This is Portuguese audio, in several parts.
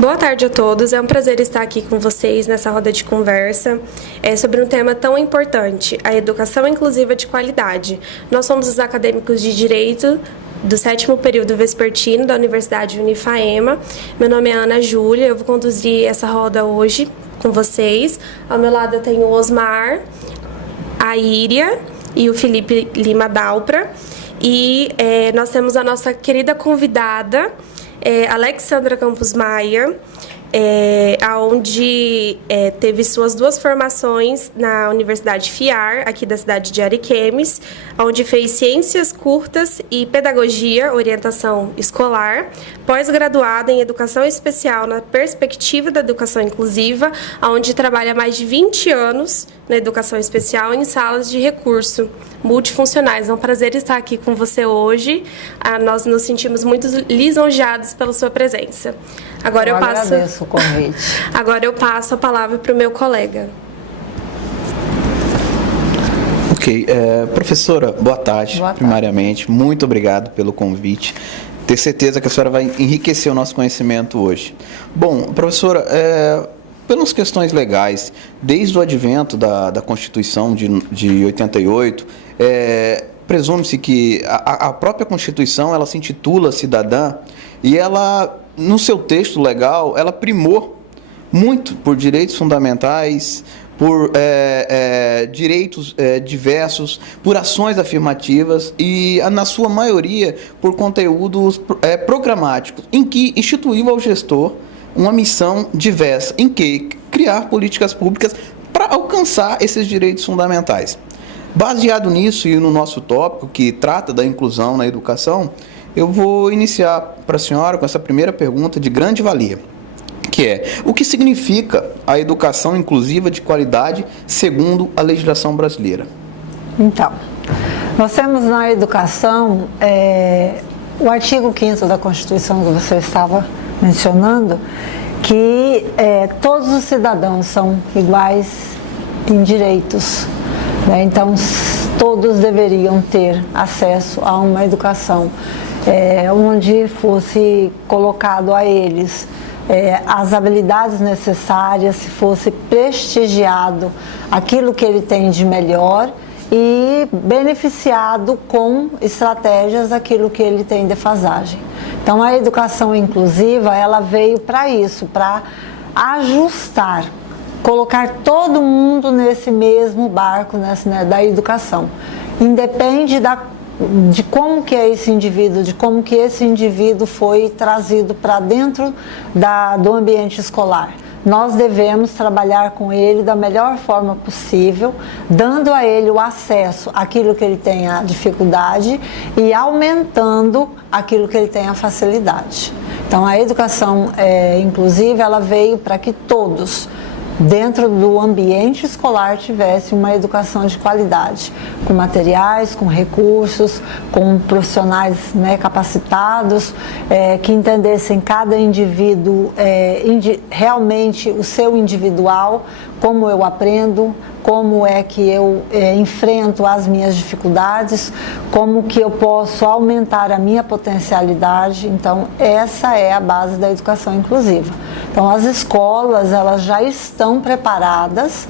Boa tarde a todos, é um prazer estar aqui com vocês nessa roda de conversa sobre um tema tão importante, a educação inclusiva de qualidade. Nós somos os acadêmicos de Direito do 7º período vespertino da Universidade Unifaema. Meu nome é Ana Júlia, eu vou conduzir essa roda hoje com vocês. Ao meu lado eu tenho o Osmar, a Íria e o Felipe Lima Dalpra. E nós temos a nossa querida convidada, Alexandra Campos Maia, onde teve suas 2 formações na Universidade FIAR, aqui da cidade de Ariquemes, onde fez Ciências Curtas e Pedagogia, Orientação Escolar, pós-graduada em Educação Especial na Perspectiva da Educação Inclusiva, onde trabalha há mais de 20 anos na Educação Especial em salas de recurso multifuncionais. É um prazer estar aqui com você hoje. Nós nos sentimos muito lisonjeados pela sua presença. Agora eu agradeço o convite. Agora eu passo a palavra para o meu colega. Ok. Professora, boa tarde, primariamente. Muito obrigado pelo convite. Tenho certeza que a senhora vai enriquecer o nosso conhecimento hoje. Bom, professora, pelas questões legais, desde o advento da Constituição de 88, presume-se que a própria Constituição ela se intitula cidadã e ela, no seu texto legal, ela primou muito por direitos fundamentais, por direitos diversos, por ações afirmativas e, na sua maioria, por conteúdos programáticos, em que instituiu ao gestor uma missão diversa, em que criar políticas públicas para alcançar esses direitos fundamentais. Baseado nisso e no nosso tópico, que trata da inclusão na educação, eu vou iniciar para a senhora com essa primeira pergunta de grande valia, que é: o que significa a educação inclusiva de qualidade segundo a legislação brasileira? Então, nós temos na educação o artigo 5º da Constituição que você estava mencionando, que todos os cidadãos são iguais em direitos, né? Então, todos deveriam ter acesso a uma educação onde fosse colocado a eles as habilidades necessárias, se fosse prestigiado aquilo que ele tem de melhor e beneficiado com estratégias aquilo que ele tem de defasagem. Então, a educação inclusiva, ela veio para isso, para ajustar, colocar todo mundo nesse mesmo barco da educação. Independe de como que é esse indivíduo, de como que esse indivíduo foi trazido para dentro do ambiente escolar. Nós devemos trabalhar com ele da melhor forma possível, dando a ele o acesso àquilo que ele tem a dificuldade e aumentando aquilo que ele tem a facilidade. Então, a educação inclusiva, ela veio para que todos, dentro do ambiente escolar, tivesse uma educação de qualidade, com materiais, com recursos, com profissionais capacitados, que entendessem cada indivíduo realmente o seu individual, como eu aprendo, como é que eu enfrento as minhas dificuldades, como que eu posso aumentar a minha potencialidade. Então, essa é a base da educação inclusiva. Então, as escolas, elas já estão preparadas,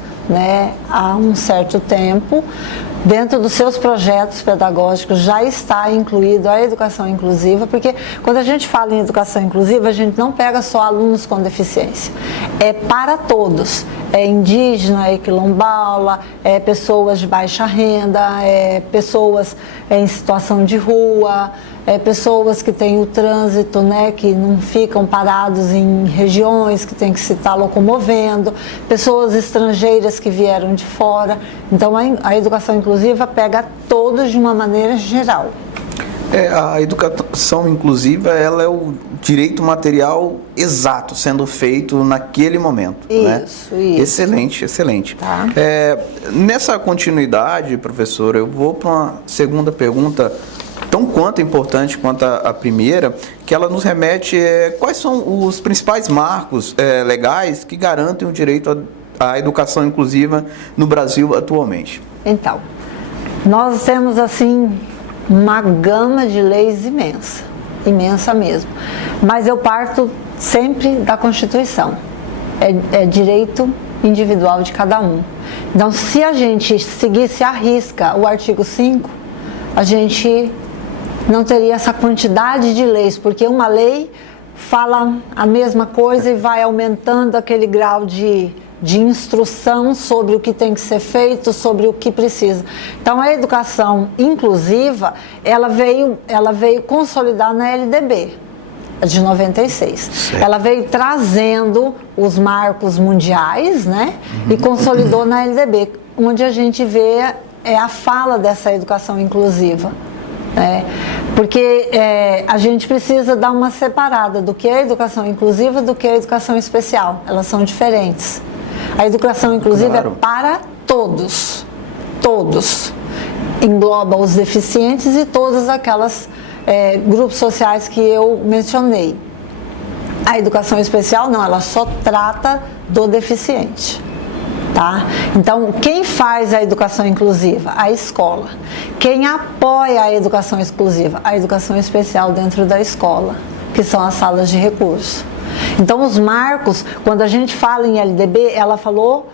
há um certo tempo, dentro dos seus projetos pedagógicos já está incluído a educação inclusiva, porque quando a gente fala em educação inclusiva, a gente não pega só alunos com deficiência, é para todos, é indígena, é quilombola, é pessoas de baixa renda, é pessoas em situação de rua, pessoas que têm o trânsito, que não ficam parados em regiões, que tem que se estar locomovendo, pessoas estrangeiras que vieram de fora. Então, a educação inclusiva pega todos de uma maneira geral. A educação inclusiva, ela é o direito material exato sendo feito naquele momento. Isso. Excelente, excelente. Tá. Nessa continuidade, professora, eu vou para uma segunda pergunta tão quanto importante quanto a primeira, que ela nos remete quais são os principais marcos legais que garantem o direito à educação inclusiva no Brasil atualmente. Então, nós temos assim uma gama de leis imensa, imensa mesmo. Mas eu parto sempre da Constituição. É direito individual de cada um. Então, se a gente seguisse à risca o artigo 5, a gente não teria essa quantidade de leis, porque uma lei fala a mesma coisa e vai aumentando aquele grau de instrução sobre o que tem que ser feito, sobre o que precisa. Então, a educação inclusiva, ela veio consolidar na LDB, de 96. Certo. Ela veio trazendo os marcos mundiais, né? E consolidou na LDB, onde a gente vê a fala dessa educação inclusiva. Porque a gente precisa dar uma separada do que é educação inclusiva do que é educação especial. Elas são diferentes. A educação inclusiva é para todos. Todos. Engloba os deficientes e todas aquelas grupos sociais que eu mencionei. A educação especial não, ela só trata do deficiente. Tá? Então, quem faz a educação inclusiva? A escola. Quem apoia a educação exclusiva? A educação especial dentro da escola, que são as salas de recurso. Então, os marcos, quando a gente fala em LDB, ela falou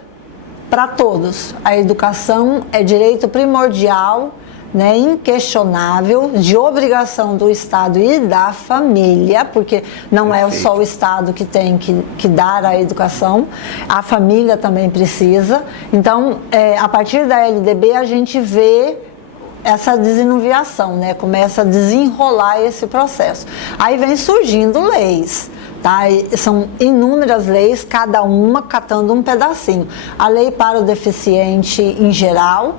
para todos. A educação é direito primordial, né, inquestionável, de obrigação do Estado e da família, porque não é só o Estado que tem que dar a educação, a família também precisa. Então, a partir da LDB, a gente vê essa desenuviação, né? Começa a desenrolar esse processo. Aí vem surgindo leis. Tá? São inúmeras leis, cada uma catando um pedacinho. A lei para o deficiente em geral,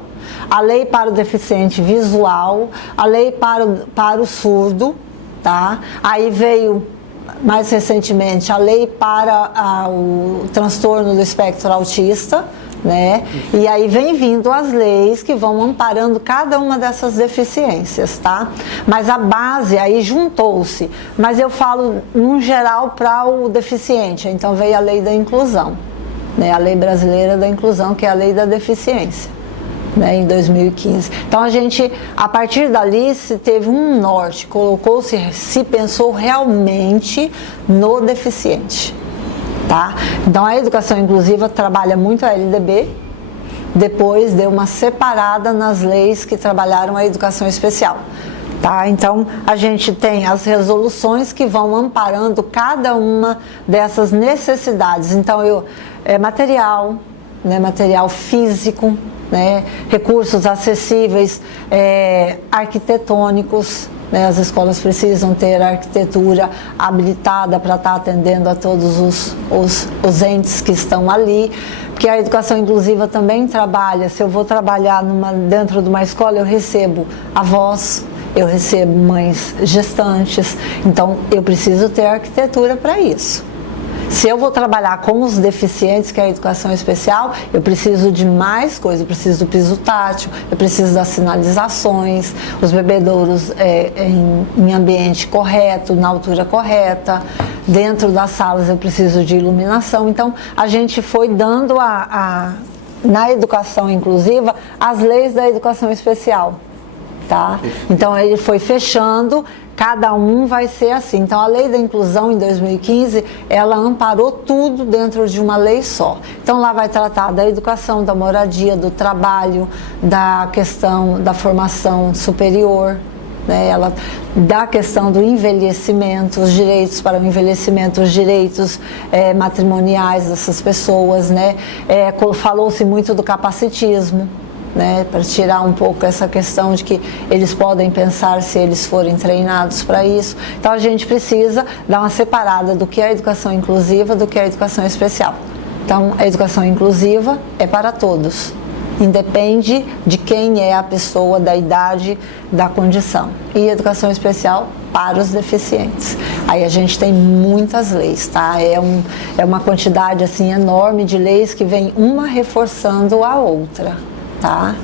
a lei para o deficiente visual, a lei para o surdo, tá? Aí veio mais recentemente a lei para o transtorno do espectro autista, né? E aí vem vindo as leis que vão amparando cada uma dessas deficiências, tá? Mas a base aí juntou-se, mas eu falo no geral para o deficiente, então veio a lei da inclusão, né? A lei brasileira da inclusão, que é a lei da deficiência, né, em 2015. Então a partir dali se teve um norte, se pensou realmente no deficiente, tá? Então a educação inclusiva trabalha muito a LDB, depois deu uma separada nas leis que trabalharam a educação especial. Tá? Então, a gente tem as resoluções que vão amparando cada uma dessas necessidades. Então, material, né, material físico, né, recursos acessíveis, arquitetônicos, né, as escolas precisam ter arquitetura habilitada para estar atendendo a todos os entes que estão ali, porque a educação inclusiva também trabalha. Se eu vou trabalhar dentro de uma escola, eu recebo avós, eu recebo mães gestantes, então eu preciso ter arquitetura para isso. Se eu vou trabalhar com os deficientes, que é a educação especial, eu preciso de mais coisas, eu preciso do piso tátil, eu preciso das sinalizações, os bebedouros em ambiente correto, na altura correta, dentro das salas eu preciso de iluminação. Então, a gente foi dando na educação inclusiva as leis da educação especial. Tá? Então ele foi fechando, cada um vai ser assim. Então a lei da inclusão em 2015, ela amparou tudo dentro de uma lei só. Então lá vai tratar da educação, da moradia, do trabalho, da questão da formação superior, né? Ela da questão do envelhecimento, os direitos para o envelhecimento, os direitos matrimoniais dessas pessoas, né? Falou-se muito do capacitismo, né, para tirar um pouco essa questão de que eles podem pensar se eles forem treinados para isso. Então a gente precisa dar uma separada do que é a educação inclusiva do que é a educação especial. Então a educação inclusiva é para todos, independe de quem é a pessoa, da idade, da condição. E a educação especial para os deficientes. Aí a gente tem muitas leis, tá? É uma quantidade assim enorme de leis que vem uma reforçando a outra. Tá?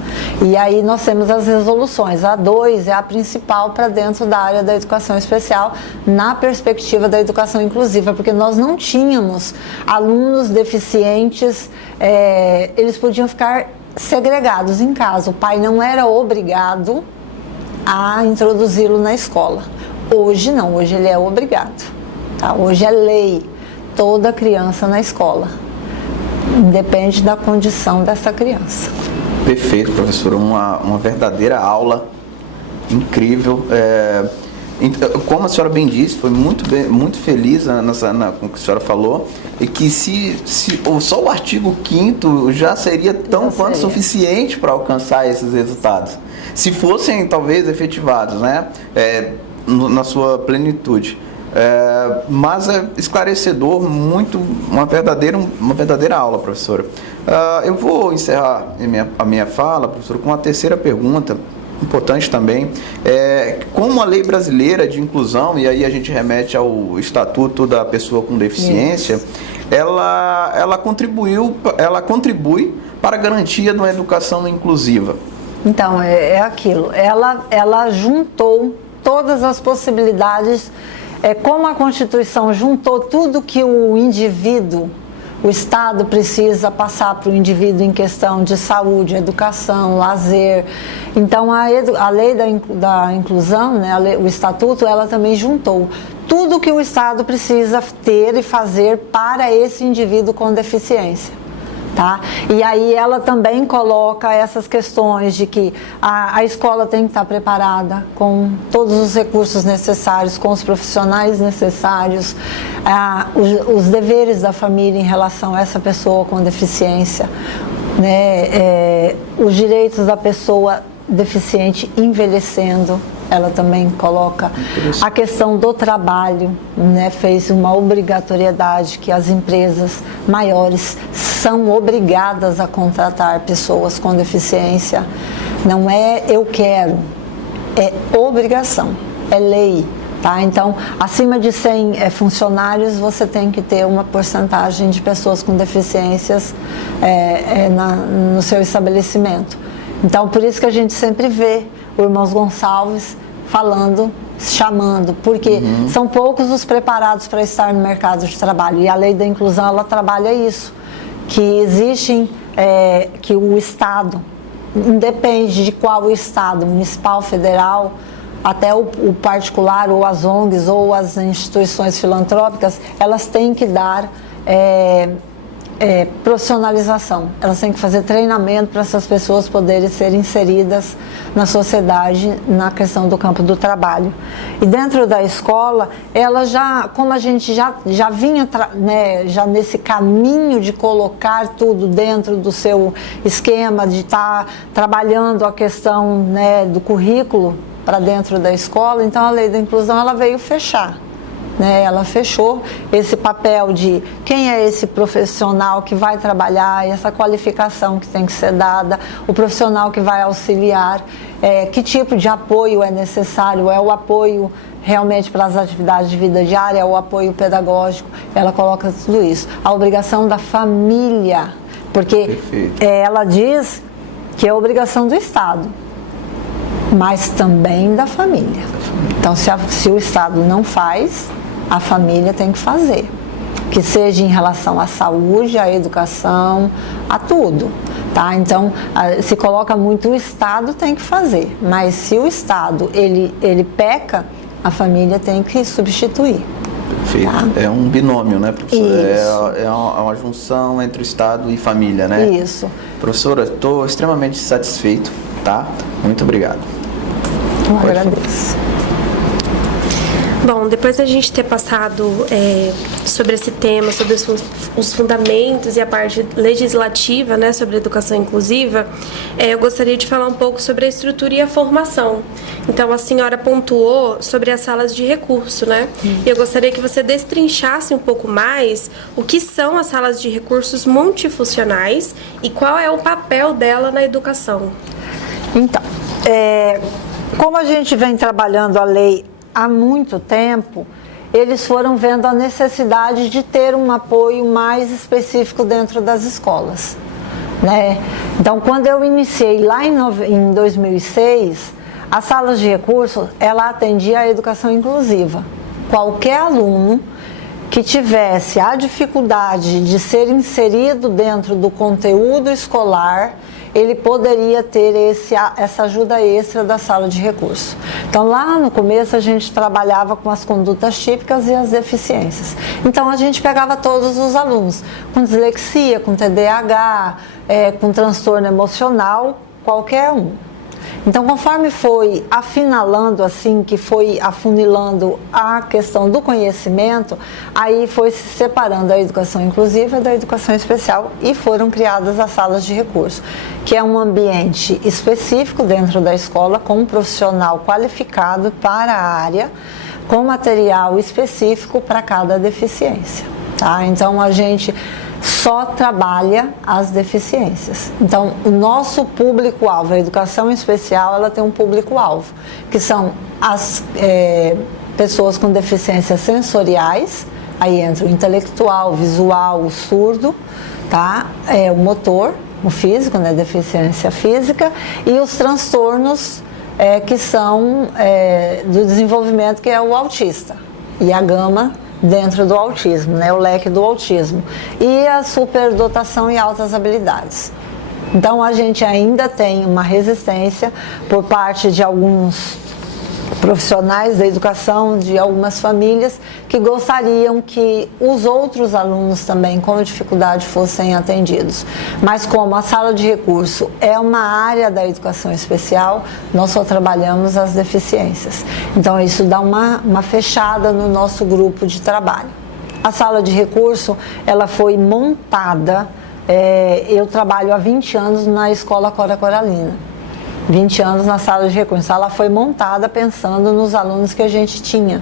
E aí nós temos as resoluções. A 2 é a principal para dentro da área da educação especial, na perspectiva da educação inclusiva, porque nós não tínhamos alunos deficientes, eles podiam ficar segregados em casa. O pai não era obrigado a introduzi-lo na escola. Hoje não, hoje ele é obrigado. Tá? Hoje é lei, toda criança na escola. Depende da condição dessa criança. Perfeito, professora. Uma verdadeira aula incrível. Como a senhora bem disse, foi muito feliz com o que a senhora falou, e que só o artigo 5º já seria tão quanto suficiente para alcançar esses resultados, se fossem talvez efetivados, né, na sua plenitude. Mas é esclarecedor, uma verdadeira aula, professora. Eu vou encerrar a minha fala, professora, com uma terceira pergunta, importante também. Como a lei brasileira de inclusão, e aí a gente remete ao Estatuto da Pessoa com Deficiência, ela contribui para a garantia de uma educação inclusiva. Então, é aquilo. Ela juntou todas as possibilidades. Como a Constituição juntou tudo que o indivíduo, o Estado precisa passar para o indivíduo em questão de saúde, educação, lazer. Então, a lei da inclusão, né, o Estatuto, ela também juntou tudo que o Estado precisa ter e fazer para esse indivíduo com deficiência. Tá? E aí ela também coloca essas questões de que a escola tem que estar preparada com todos os recursos necessários, com os profissionais necessários, os deveres da família em relação a essa pessoa com deficiência, né? Os direitos da pessoa deficiente envelhecendo. Ela também coloca a questão do trabalho, né? Fez uma obrigatoriedade que as empresas maiores são obrigadas a contratar pessoas com deficiência. Não é eu quero, é obrigação, é lei. Tá? Então, acima de 100 funcionários, você tem que ter uma porcentagem de pessoas com deficiências no seu estabelecimento. Então, por isso que a gente sempre vê o Irmãos Gonçalves chamando, porque são poucos os preparados para estar no mercado de trabalho. E a lei da inclusão, ela trabalha isso, que existem, que o Estado, independe de qual Estado, municipal, federal, até o particular, ou as ONGs, ou as instituições filantrópicas, elas têm que dar profissionalização. Elas têm que fazer treinamento para essas pessoas poderem ser inseridas na sociedade, na questão do campo do trabalho. E dentro da escola, ela como a gente já vinha já nesse caminho de colocar tudo dentro do seu esquema, de estar trabalhando a questão, né, do currículo para dentro da escola, então a lei da inclusão ela veio fechar. Ela fechou esse papel de quem é esse profissional que vai trabalhar, essa qualificação que tem que ser dada, o profissional que vai auxiliar, que tipo de apoio é necessário, é o apoio realmente para as atividades de vida diária, é o apoio pedagógico, ela coloca tudo isso. A obrigação da família, porque ela diz que é obrigação do Estado, mas também da família. Então, se o Estado não faz, a família tem que fazer, que seja em relação à saúde, à educação, a tudo, tá? Então, se coloca muito o Estado tem que fazer, mas se o Estado, ele peca, a família tem que substituir. Perfeito. Tá? É um binômio, né, professora? É uma junção entre o Estado e família, né? Isso. Professora, estou extremamente satisfeito, tá? Muito obrigado. Eu agradeço. Bom, depois da gente ter passado sobre esse tema, sobre os fundamentos e a parte legislativa, né, sobre a educação inclusiva, eu gostaria de falar um pouco sobre a estrutura e a formação. Então, a senhora pontuou sobre as salas de recurso, né? E eu gostaria que você destrinchasse um pouco mais o que são as salas de recursos multifuncionais e qual é o papel dela na educação. Então, como a gente vem trabalhando a lei há muito tempo, eles foram vendo a necessidade de ter um apoio mais específico dentro das escolas, né? Então, quando eu iniciei lá em 2006, as salas de recursos, ela atendia a educação inclusiva. Qualquer aluno que tivesse a dificuldade de ser inserido dentro do conteúdo escolar, ele poderia ter essa ajuda extra da sala de recurso. Então, lá no começo, a gente trabalhava com as condutas típicas e as deficiências. Então, a gente pegava todos os alunos, com dislexia, com TDAH, com transtorno emocional, qualquer um. Então, conforme foi afinalando, assim, que foi afunilando a questão do conhecimento, aí foi se separando a educação inclusiva da educação especial e foram criadas as salas de recurso, que é um ambiente específico dentro da escola, com um profissional qualificado para a área, com material específico para cada deficiência, tá? Então, a gente só trabalha as deficiências. Então, o nosso público-alvo, a educação especial, ela tem um público-alvo, que são as pessoas com deficiências sensoriais, aí entra o intelectual, o visual, o surdo, tá? O motor, o físico, né? Deficiência física, e os transtornos que são do desenvolvimento, que é o autista, e a gama dentro do autismo, né, o leque do autismo, e a superdotação e altas habilidades. Então, a gente ainda tem uma resistência por parte de alguns profissionais da educação, de algumas famílias, que gostariam que os outros alunos também com dificuldade fossem atendidos. Mas como a sala de recurso é uma área da educação especial, nós só trabalhamos as deficiências. Então, isso dá uma fechada no nosso grupo de trabalho. A sala de recurso, ela foi montada, eu trabalho há 20 anos na Escola Cora Coralina. 20 anos na sala de recursos. Ela foi montada pensando nos alunos que a gente tinha.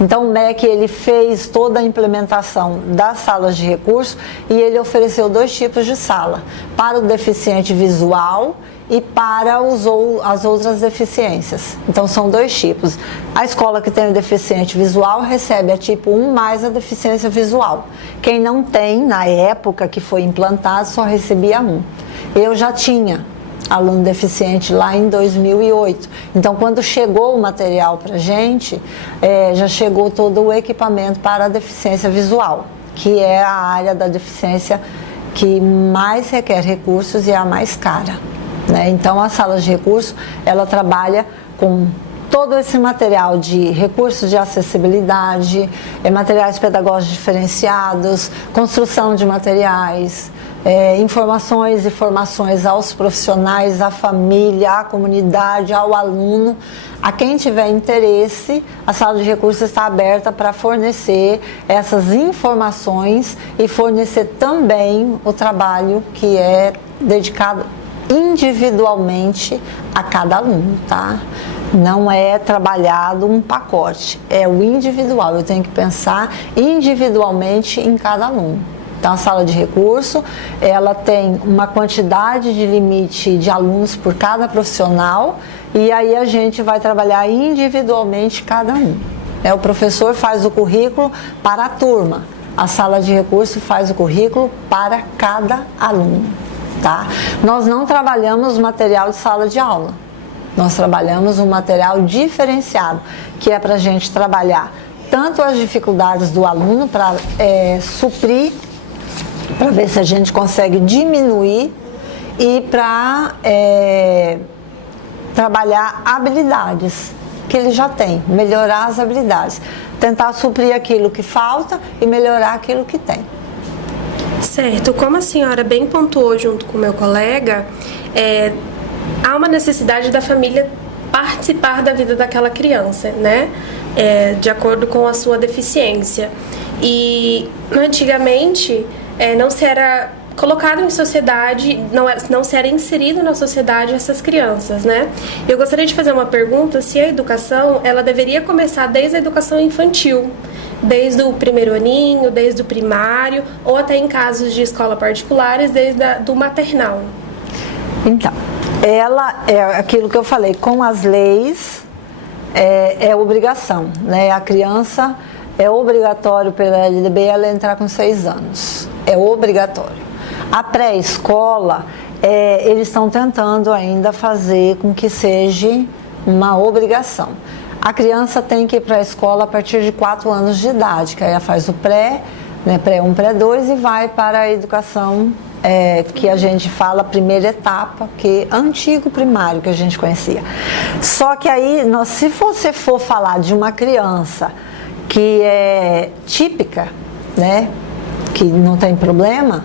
Então, o MEC, ele fez toda a implementação das salas de recursos e ele ofereceu 2 tipos de sala, para o deficiente visual e para as outras deficiências. Então, são 2 tipos. A escola que tem o deficiente visual recebe a tipo 1 mais a deficiência visual. Quem não tem, na época que foi implantado, só recebia 1. Eu já tinha aluno deficiente lá em 2008. Então, quando chegou o material para a gente, já chegou todo o equipamento para a deficiência visual, que é a área da deficiência que mais requer recursos e é a mais cara, né? Então, a sala de recursos, ela trabalha com todo esse material de recursos de acessibilidade, materiais pedagógicos diferenciados, construção de materiais, informações e formações aos profissionais, à família, à comunidade, ao aluno. A quem tiver interesse, a sala de recursos está aberta para fornecer essas informações e fornecer também o trabalho que é dedicado individualmente a cada aluno, tá? Não é trabalhado um pacote, é o individual. Eu tenho que pensar individualmente em cada aluno. Então, a sala de recurso, ela tem uma quantidade de limite de alunos por cada profissional e aí a gente vai trabalhar individualmente cada um. O professor faz o currículo para a turma, a sala de recurso faz o currículo para cada aluno, tá? Nós não trabalhamos material de sala de aula, nós trabalhamos um material diferenciado, que é para a gente trabalhar tanto as dificuldades do aluno para suprir, para ver se a gente consegue diminuir e para trabalhar habilidades que ele já tem, melhorar as habilidades, tentar suprir aquilo que falta e melhorar aquilo que tem. Certo, como a senhora bem pontuou junto com o meu colega, há uma necessidade da família participar da vida daquela criança, né? De acordo com a sua deficiência. E antigamente não se era colocado em sociedade, não se era inserido na sociedade essas crianças, né? Eu gostaria de fazer uma pergunta, se a educação, ela deveria começar desde a educação infantil, desde o primeiro aninho, desde o primário, ou até em casos de escola particulares, desde do maternal. Então, ela é aquilo que eu falei, com as leis é obrigação, né? A criança é obrigatório pela LDB ela entrar com 6 anos, é obrigatório. A pré-escola, eles estão tentando ainda fazer com que seja uma obrigação. A criança tem que ir para a escola a partir de 4 anos de idade, que aí ela faz o pré, né, pré-1, pré-2 e vai para a educação que a gente fala primeira etapa, que é antigo primário que a gente conhecia. Só que aí, se você for falar de uma criança que é típica, né, que não tem problema,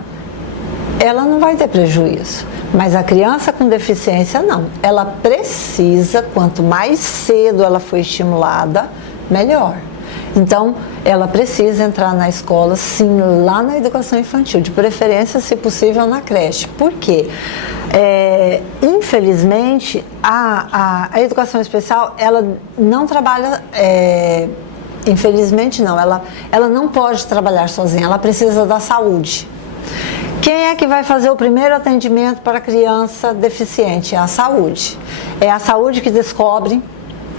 ela não vai ter prejuízo. Mas a criança com deficiência não. Ela precisa, quanto mais cedo ela for estimulada, melhor. Então, ela precisa entrar na escola, sim, lá na educação infantil, de preferência, se possível, na creche. Por quê? Infelizmente, a educação especial, ela não trabalha... infelizmente não, ela não pode trabalhar sozinha, ela precisa da saúde. Quem é que vai fazer o primeiro atendimento para a criança deficiente? É a saúde. É a saúde que descobre,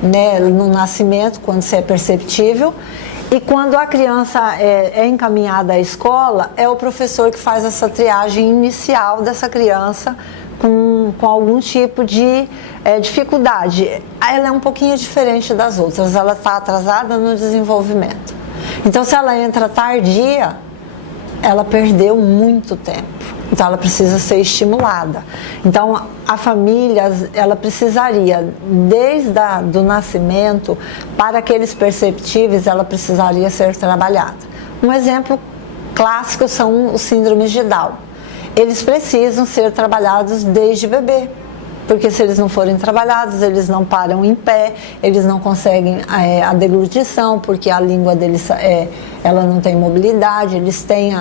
né, no nascimento, quando isso é perceptível, e quando a criança é encaminhada à escola, é o professor que faz essa triagem inicial dessa criança com algum tipo de dificuldade. Ela é um pouquinho diferente das outras, ela está atrasada no desenvolvimento. Então, se ela entra tardia, ela perdeu muito tempo. Então, ela precisa ser estimulada. Então, a família, ela precisaria, desde do nascimento, para aqueles perceptíveis, ela precisaria ser trabalhada. Um exemplo clássico são os síndromes de Down. Eles precisam ser trabalhados desde bebê. Porque se eles não forem trabalhados, eles não param em pé, eles não conseguem a deglutição, porque a língua deles ela não tem mobilidade, eles têm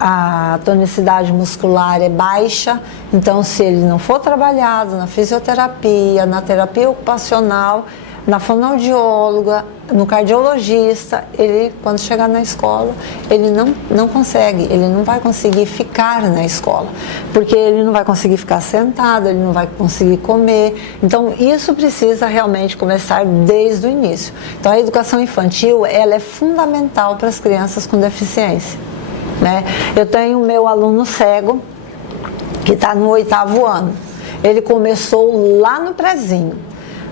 a tonicidade muscular baixa. Então, se ele não for trabalhado na fisioterapia, na terapia ocupacional, na fonoaudióloga, no cardiologista, ele, quando chegar na escola, ele não consegue, ele não vai conseguir ficar na escola, porque ele não vai conseguir ficar sentado, ele não vai conseguir comer. Então, isso precisa realmente começar desde o início. Então, a educação infantil, ela é fundamental para as crianças com deficiência, né? Eu tenho o meu aluno cego, que está no 8º ano. Ele começou lá no prezinho,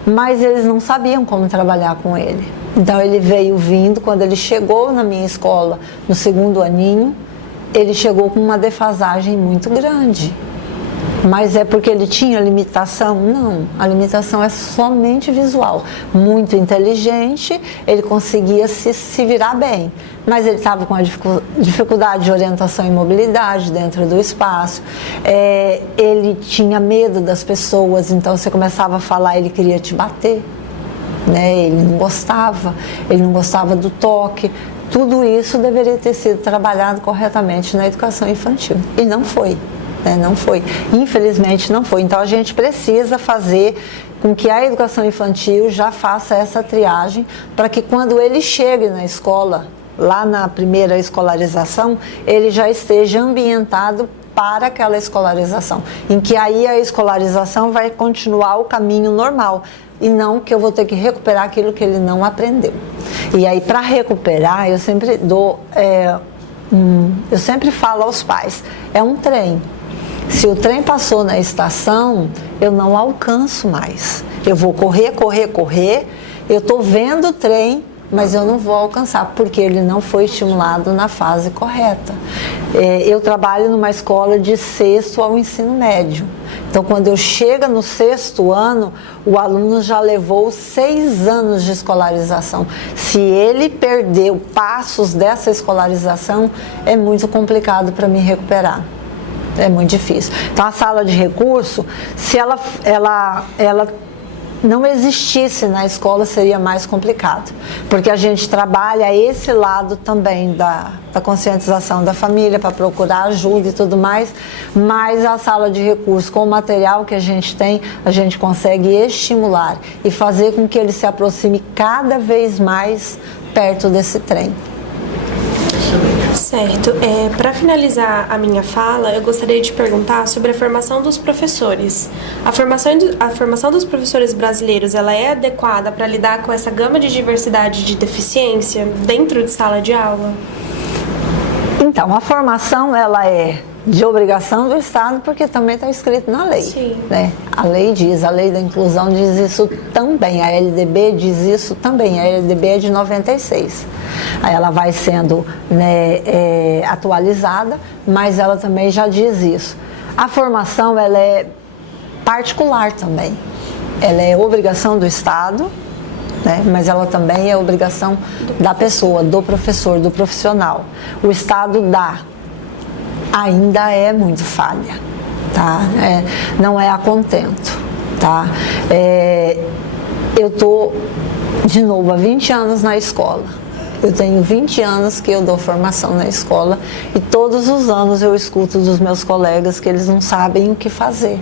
mas eles não sabiam como trabalhar com ele. Então, ele veio vindo, quando ele chegou na minha escola, no 2º aninho, ele chegou com uma defasagem muito grande. Mas é porque ele tinha limitação? Não, a limitação é somente visual. Muito inteligente, ele conseguia se virar bem, mas ele estava com a dificuldade de orientação e mobilidade dentro do espaço. Ele tinha medo das pessoas, então você começava a falar, ele queria te bater, né? Ele não gostava do toque. Tudo isso deveria ter sido trabalhado corretamente na educação infantil, e não foi. Não foi, infelizmente não foi. Então, a gente precisa fazer com que a educação infantil já faça essa triagem, para que quando ele chegue na escola, lá na primeira escolarização, ele já esteja ambientado para aquela escolarização, em que aí a escolarização vai continuar o caminho normal, e não que eu vou ter que recuperar aquilo que ele não aprendeu. E aí, para recuperar, eu sempre eu sempre falo aos pais, é um trem. Se o trem passou na estação, eu não alcanço mais. Eu vou correr, eu estou vendo o trem, mas eu não vou alcançar, porque ele não foi estimulado na fase correta. Eu trabalho numa escola de 6º ao ensino médio. Então, quando eu chego no 6º ano, o aluno já levou 6 anos de escolarização. Se ele perdeu passos dessa escolarização, é muito complicado para me recuperar. É muito difícil. Então, a sala de recurso, se ela não existisse na escola, seria mais complicado, porque a gente trabalha esse lado também da conscientização da família, para procurar ajuda e tudo mais, mas a sala de recurso, com o material que a gente tem, a gente consegue estimular e fazer com que ele se aproxime cada vez mais perto desse trem. Certo. Para finalizar a minha fala, eu gostaria de perguntar sobre a formação dos professores. A formação dos professores brasileiros, ela é adequada para lidar com essa gama de diversidade de deficiência dentro de sala de aula? Então, a formação, ela é de obrigação do Estado, porque também está escrito na lei. Sim. Né? A lei diz, a lei da inclusão diz isso também, a LDB diz isso também, a LDB é de 96. Aí ela vai sendo, né, atualizada, mas ela também já diz isso. A formação, ela é particular também, ela é obrigação do Estado, né, mas ela também é obrigação da pessoa, do professor, do profissional. O Estado dá, ainda é muito falha, tá? Não é a contento, tá? Eu tô, de novo, há 20 anos na escola. Eu tenho 20 anos que eu dou formação na escola e todos os anos eu escuto dos meus colegas que eles não sabem o que fazer.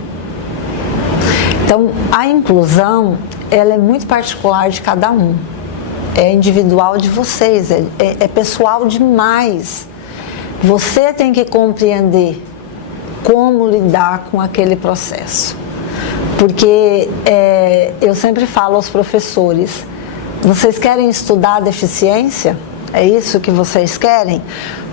Então, a inclusão, ela é muito particular de cada um. É individual de vocês, é pessoal demais. Você tem que compreender como lidar com aquele processo. Porque eu sempre falo aos professores, vocês querem estudar a deficiência? É isso que vocês querem?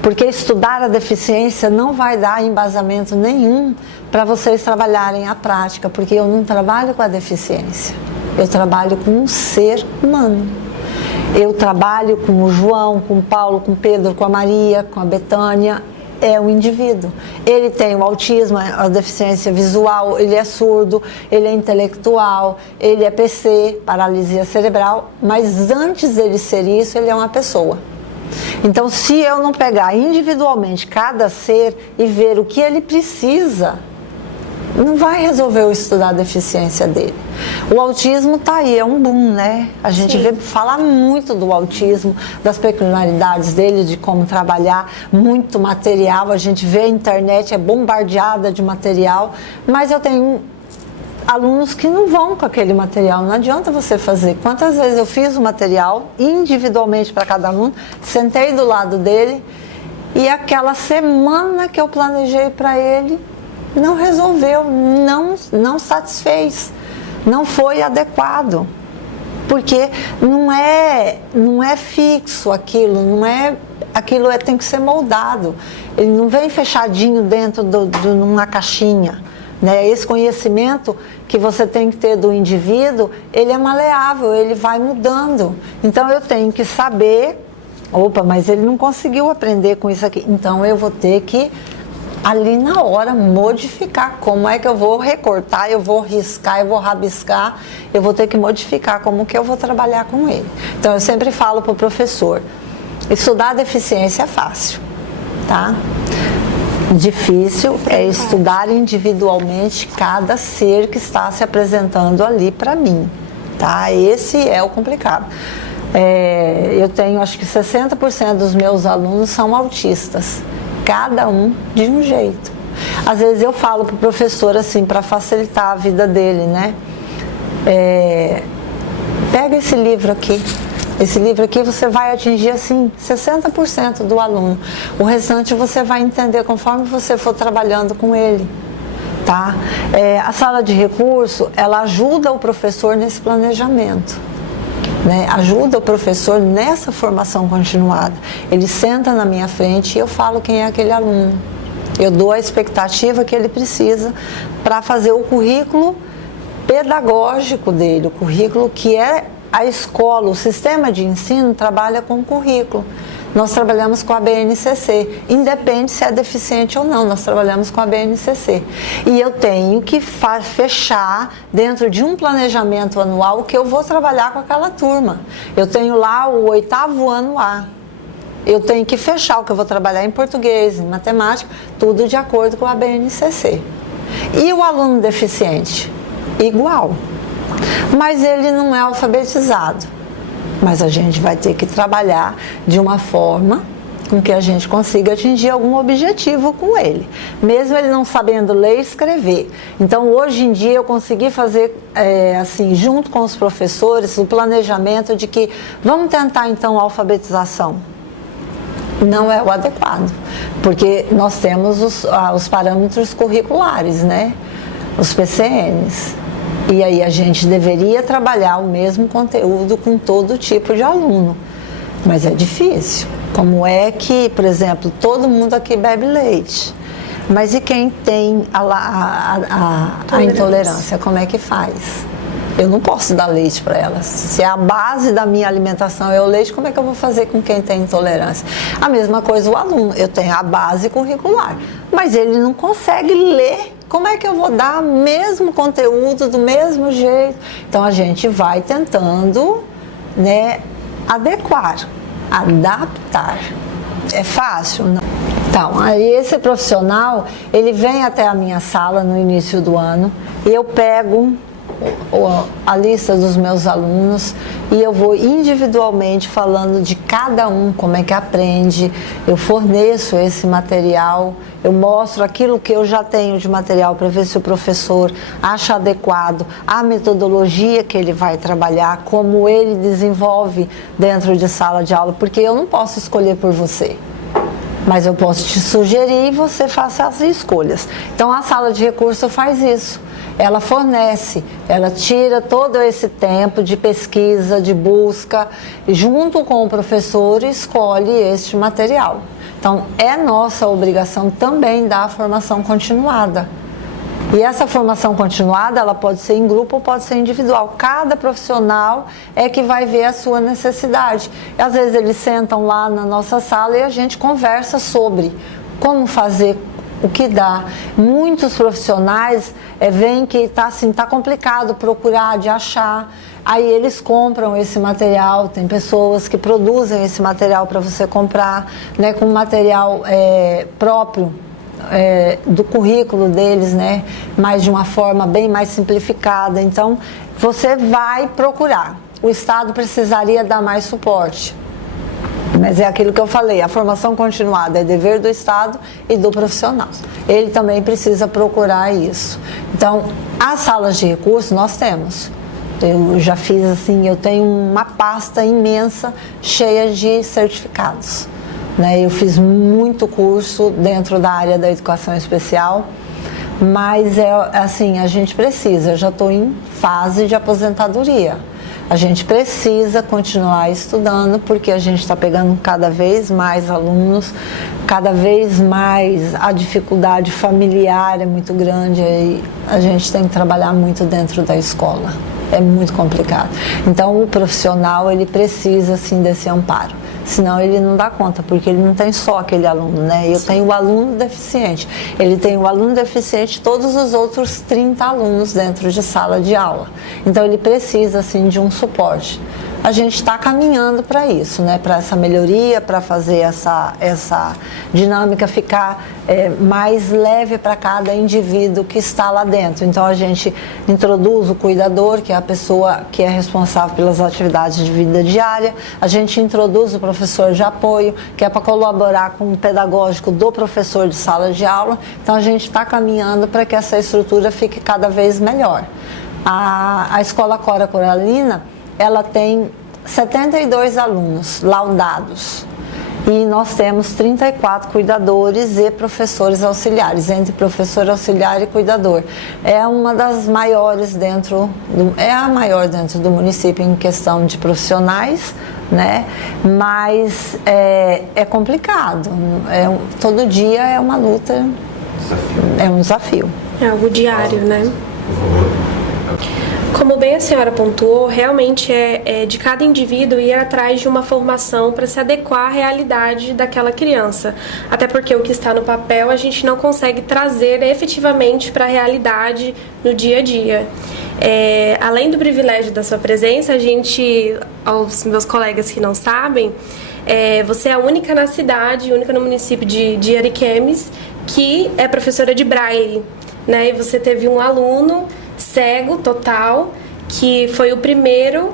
Porque estudar a deficiência não vai dar embasamento nenhum para vocês trabalharem a prática, porque eu não trabalho com a deficiência, eu trabalho com um ser humano. Eu trabalho com o João, com o Paulo, com o Pedro, com a Maria, com a Betânia. É um indivíduo. Ele tem o autismo, a deficiência visual, ele é surdo, ele é intelectual, ele é PC, paralisia cerebral, mas antes dele ser isso, ele é uma pessoa. Então, se eu não pegar individualmente cada ser e ver o que ele precisa, não vai resolver eu estudar a deficiência dele. O autismo tá aí, é um boom, né? A gente vê falar muito do autismo, das peculiaridades dele, de como trabalhar, muito material, a gente vê a internet, é bombardeada de material, mas eu tenho alunos que não vão com aquele material, não adianta você fazer. Quantas vezes eu fiz o material individualmente para cada aluno, sentei do lado dele e aquela semana que eu planejei para ele, não resolveu, não satisfez, não foi adequado, porque não é fixo aquilo, aquilo tem que ser moldado, ele não vem fechadinho dentro de uma caixinha, né? Esse conhecimento que você tem que ter do indivíduo, ele é maleável, ele vai mudando, então eu tenho que saber, mas ele não conseguiu aprender com isso aqui, então eu vou ter que ali na hora modificar, como é que eu vou recortar, eu vou riscar, eu vou rabiscar, eu vou ter que modificar como que eu vou trabalhar com ele. Então eu sempre falo para o professor, estudar a deficiência é fácil, tá? Difícil é estudar individualmente cada ser que está se apresentando ali para mim, tá? Esse é o complicado. Eu tenho, acho que 60% dos meus alunos são autistas, cada um de um jeito. Às vezes eu falo para o professor assim, para facilitar a vida dele, né? Pega esse livro aqui. Esse livro aqui você vai atingir assim 60% do aluno. O restante você vai entender conforme você for trabalhando com ele, tá? A sala de recurso, ela ajuda o professor nesse planejamento, né? Ajuda o professor nessa formação continuada. Ele senta na minha frente e eu falo quem é aquele aluno. Eu dou a expectativa que ele precisa para fazer o currículo pedagógico dele, o currículo que é a escola, o sistema de ensino trabalha com currículo. Nós trabalhamos com a BNCC, independe se é deficiente ou não, nós trabalhamos com a BNCC. E eu tenho que fechar dentro de um planejamento anual que eu vou trabalhar com aquela turma. Eu tenho lá o 8º ano A. Eu tenho que fechar o que eu vou trabalhar em português, em matemática, tudo de acordo com a BNCC. E o aluno deficiente? Igual. Mas ele não é alfabetizado. Mas a gente vai ter que trabalhar de uma forma com que a gente consiga atingir algum objetivo com ele, mesmo ele não sabendo ler e escrever. Então, hoje em dia, eu consegui fazer, assim, junto com os professores, o planejamento de que vamos tentar, então, a alfabetização. Não é o adequado, porque nós temos os parâmetros curriculares, né? Os PCNs. E aí a gente deveria trabalhar o mesmo conteúdo com todo tipo de aluno, mas é difícil. Como é que, por exemplo, todo mundo aqui bebe leite, Mas e quem tem a intolerância, como é que faz? Eu não posso dar leite para elas. Se a base da minha alimentação é o leite, como é que eu vou fazer com quem tem intolerância? A mesma coisa o aluno. Eu tenho a base curricular, mas ele não consegue ler. Como é que eu vou dar o mesmo conteúdo do mesmo jeito? Então a gente vai tentando, né, adequar, adaptar. É fácil? Não. Então, aí esse profissional, ele vem até a minha sala no início do ano e eu pego a lista dos meus alunos e eu vou individualmente falando de cada um, como é que aprende, eu forneço esse material, eu mostro aquilo que eu já tenho de material para ver se o professor acha adequado a metodologia que ele vai trabalhar, como ele desenvolve dentro de sala de aula, porque eu não posso escolher por você. Mas eu posso te sugerir e você faça as escolhas. Então a sala de recurso faz isso. Ela fornece, ela tira todo esse tempo de pesquisa, de busca, e junto com o professor escolhe este material. Então é nossa obrigação também dar a formação continuada. E essa formação continuada, ela pode ser em grupo ou pode ser individual. Cada profissional é que vai ver a sua necessidade. E, às vezes eles sentam lá na nossa sala e a gente conversa sobre como fazer, o que dá. Muitos profissionais veem que tá complicado procurar, de achar. Aí eles compram esse material, tem pessoas que produzem esse material para você comprar, né, com material próprio. Do currículo deles, né, mas de uma forma bem mais simplificada. Então, você vai procurar. O Estado precisaria dar mais suporte, mas é aquilo que eu falei, a formação continuada é dever do Estado e do profissional. Ele também precisa procurar isso. Então, as salas de recursos nós temos. Eu já fiz assim, eu tenho uma pasta imensa cheia de certificados. Eu fiz muito curso dentro da área da educação especial, mas assim, a gente precisa, eu já estou em fase de aposentadoria. A gente precisa continuar estudando porque a gente está pegando cada vez mais alunos, cada vez mais a dificuldade familiar é muito grande e a gente tem que trabalhar muito dentro da escola. É muito complicado. Então o profissional ele precisa assim desse amparo. Senão ele não dá conta, porque ele não tem só aquele aluno, né? Eu tenho o aluno deficiente. Ele tem o aluno deficiente, todos os outros 30 alunos dentro de sala de aula. Então ele precisa assim de um suporte. A gente está caminhando para isso, né? Para essa melhoria, para fazer essa dinâmica ficar mais leve para cada indivíduo que está lá dentro. Então a gente introduz o cuidador, que é a pessoa que é responsável pelas atividades de vida diária. A gente introduz o professor de apoio, que é para colaborar com o pedagógico do professor de sala de aula. Então a gente está caminhando para que essa estrutura fique cada vez melhor. A Escola Cora Coralina, ela tem 72 alunos laudados e nós temos 34 cuidadores e professores auxiliares, entre professor auxiliar e cuidador. É uma das maiores é a maior dentro do município em questão de profissionais, né? Mas é complicado, todo dia é uma luta, é um desafio. É algo diário, né? Como bem a senhora pontuou, realmente é de cada indivíduo ir atrás de uma formação para se adequar à realidade daquela criança. Até porque o que está no papel a gente não consegue trazer efetivamente para a realidade no dia a dia. Além do privilégio da sua presença, aos meus colegas que não sabem, você é a única na cidade, única no município de Ariquemes, que é professora de Braille, né? E você teve um aluno cego total, que foi o primeiro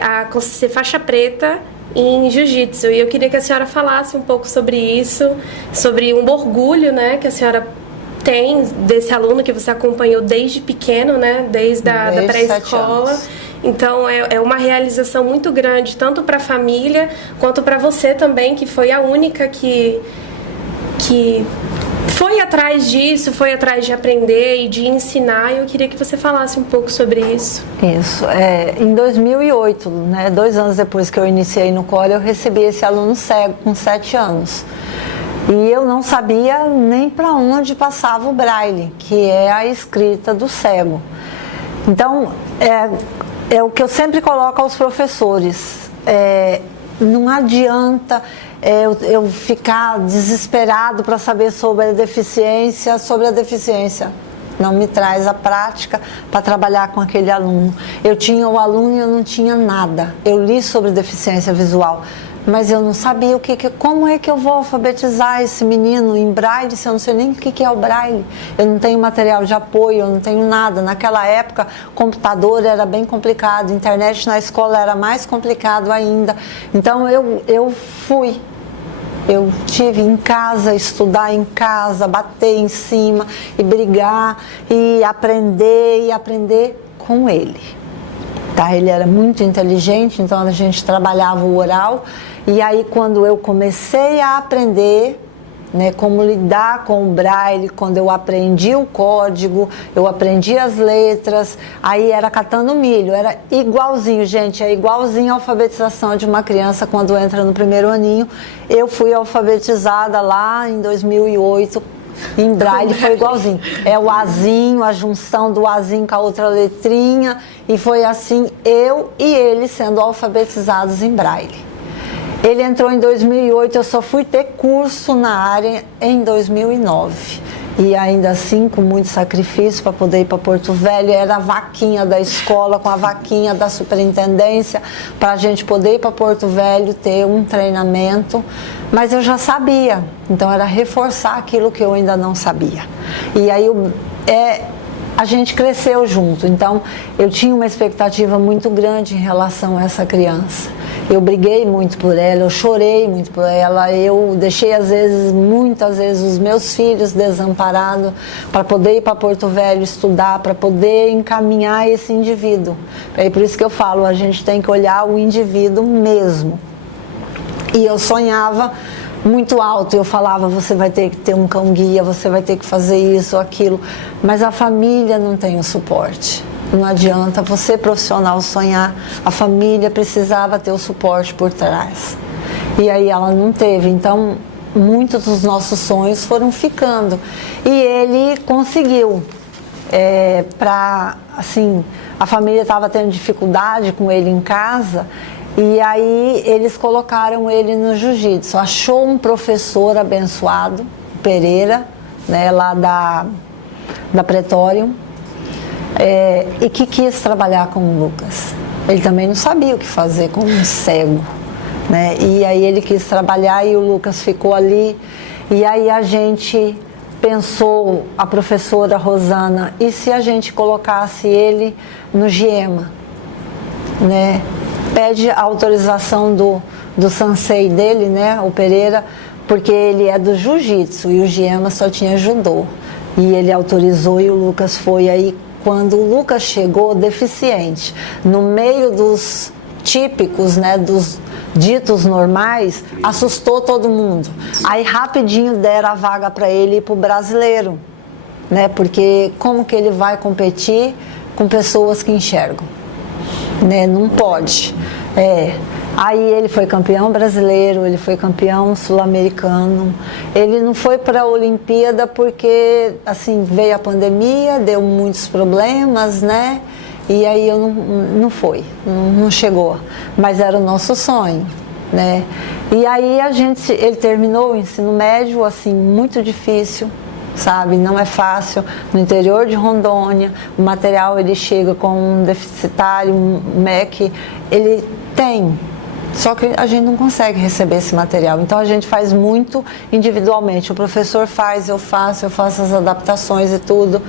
a ser faixa preta em jiu-jitsu. E eu queria que a senhora falasse um pouco sobre isso, sobre um orgulho, né, que a senhora tem desse aluno que você acompanhou desde pequeno, né, desde a pré-escola. Então é uma realização muito grande, tanto para a família quanto para você também, que foi a única que foi atrás disso, foi atrás de aprender e de ensinar, e eu queria que você falasse um pouco sobre isso. Isso. Em 2008, né, 2 anos depois que eu iniciei no CORE, eu recebi esse aluno cego com 7 anos. E eu não sabia nem para onde passava o braille, que é a escrita do cego. Então, é o que eu sempre coloco aos professores. Não adianta eu ficar desesperado para saber sobre a deficiência. Não me traz a prática para trabalhar com aquele aluno. Eu tinha o aluno e eu não tinha nada. Eu li sobre deficiência visual, mas eu não sabia como é que eu vou alfabetizar esse menino em braille se eu não sei nem o que é o braille. Eu não tenho material de apoio, eu não tenho nada. Naquela época, computador era bem complicado, internet na escola era mais complicado ainda. Então eu fui. Eu tive em casa, estudar em casa, bater em cima e brigar e aprender com ele. Tá? Ele era muito inteligente, então a gente trabalhava o oral. E aí quando eu comecei a aprender, né, como lidar com o braille, quando eu aprendi o código, eu aprendi as letras, aí era catando milho, era igualzinho, gente, é igualzinho a alfabetização de uma criança quando entra no primeiro aninho. Eu fui alfabetizada lá em 2008, em braille, foi igualzinho. É o Azinho, a junção do Azinho com a outra letrinha, e foi assim, eu e ele sendo alfabetizados em braille. Ele entrou em 2008, eu só fui ter curso na área em 2009. E ainda assim, com muito sacrifício para poder ir para Porto Velho, era a vaquinha da escola com a vaquinha da superintendência para a gente poder ir para Porto Velho, ter um treinamento. Mas eu já sabia, então era reforçar aquilo que eu ainda não sabia. E aí a gente cresceu junto, então eu tinha uma expectativa muito grande em relação a essa criança. Eu briguei muito por ela, eu chorei muito por ela, eu deixei muitas vezes os meus filhos desamparados para poder ir para Porto Velho estudar, para poder encaminhar esse indivíduo. É por isso que eu falo, a gente tem que olhar o indivíduo mesmo. E eu sonhava muito alto, eu falava, você vai ter que ter um cão-guia, você vai ter que fazer isso, aquilo, mas a família não tem o suporte. Não adianta você profissional sonhar, a família precisava ter o suporte por trás. E aí ela não teve, então muitos dos nossos sonhos foram ficando. E ele conseguiu, a família estava tendo dificuldade com ele em casa, e aí eles colocaram ele no jiu-jitsu. Achou um professor abençoado, Pereira, né, lá da Pretório, e que quis trabalhar com o Lucas. Ele também não sabia o que fazer com um cego, né? E aí ele quis trabalhar e o Lucas ficou ali. E aí a gente pensou, a professora Rosana, e se a gente colocasse ele no Giema, né? Pede a autorização do sensei dele, né, o Pereira, porque ele é do jiu-jitsu e o Giema só tinha judô. E ele autorizou e o Lucas foi. Aí quando o Lucas chegou deficiente, no meio dos típicos, né, dos ditos normais, assustou todo mundo. Aí rapidinho deram a vaga para ele ir para o brasileiro, né, porque como que ele vai competir com pessoas que enxergam? Né, não pode. Aí ele foi campeão brasileiro, ele foi campeão sul-americano. Ele não foi para a Olimpíada porque assim veio a pandemia, deu muitos problemas, né? E aí eu não foi, não chegou. Mas era o nosso sonho, né? E aí ele terminou o ensino médio assim muito difícil. Sabe, não é fácil, no interior de Rondônia, o material ele chega com um deficitário, um MEC, ele tem, só que a gente não consegue receber esse material, então a gente faz muito individualmente, o professor faz, eu faço as adaptações e tudo,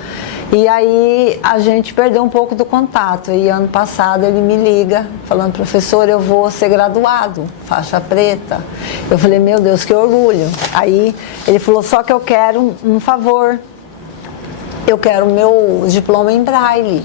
e aí a gente perdeu um pouco do contato, e ano passado ele me liga, falando, professor, eu vou ser graduado, faixa preta. Eu falei, meu Deus, que orgulho. Aí ele falou, só que eu quero um favor, eu quero o meu diploma em braille.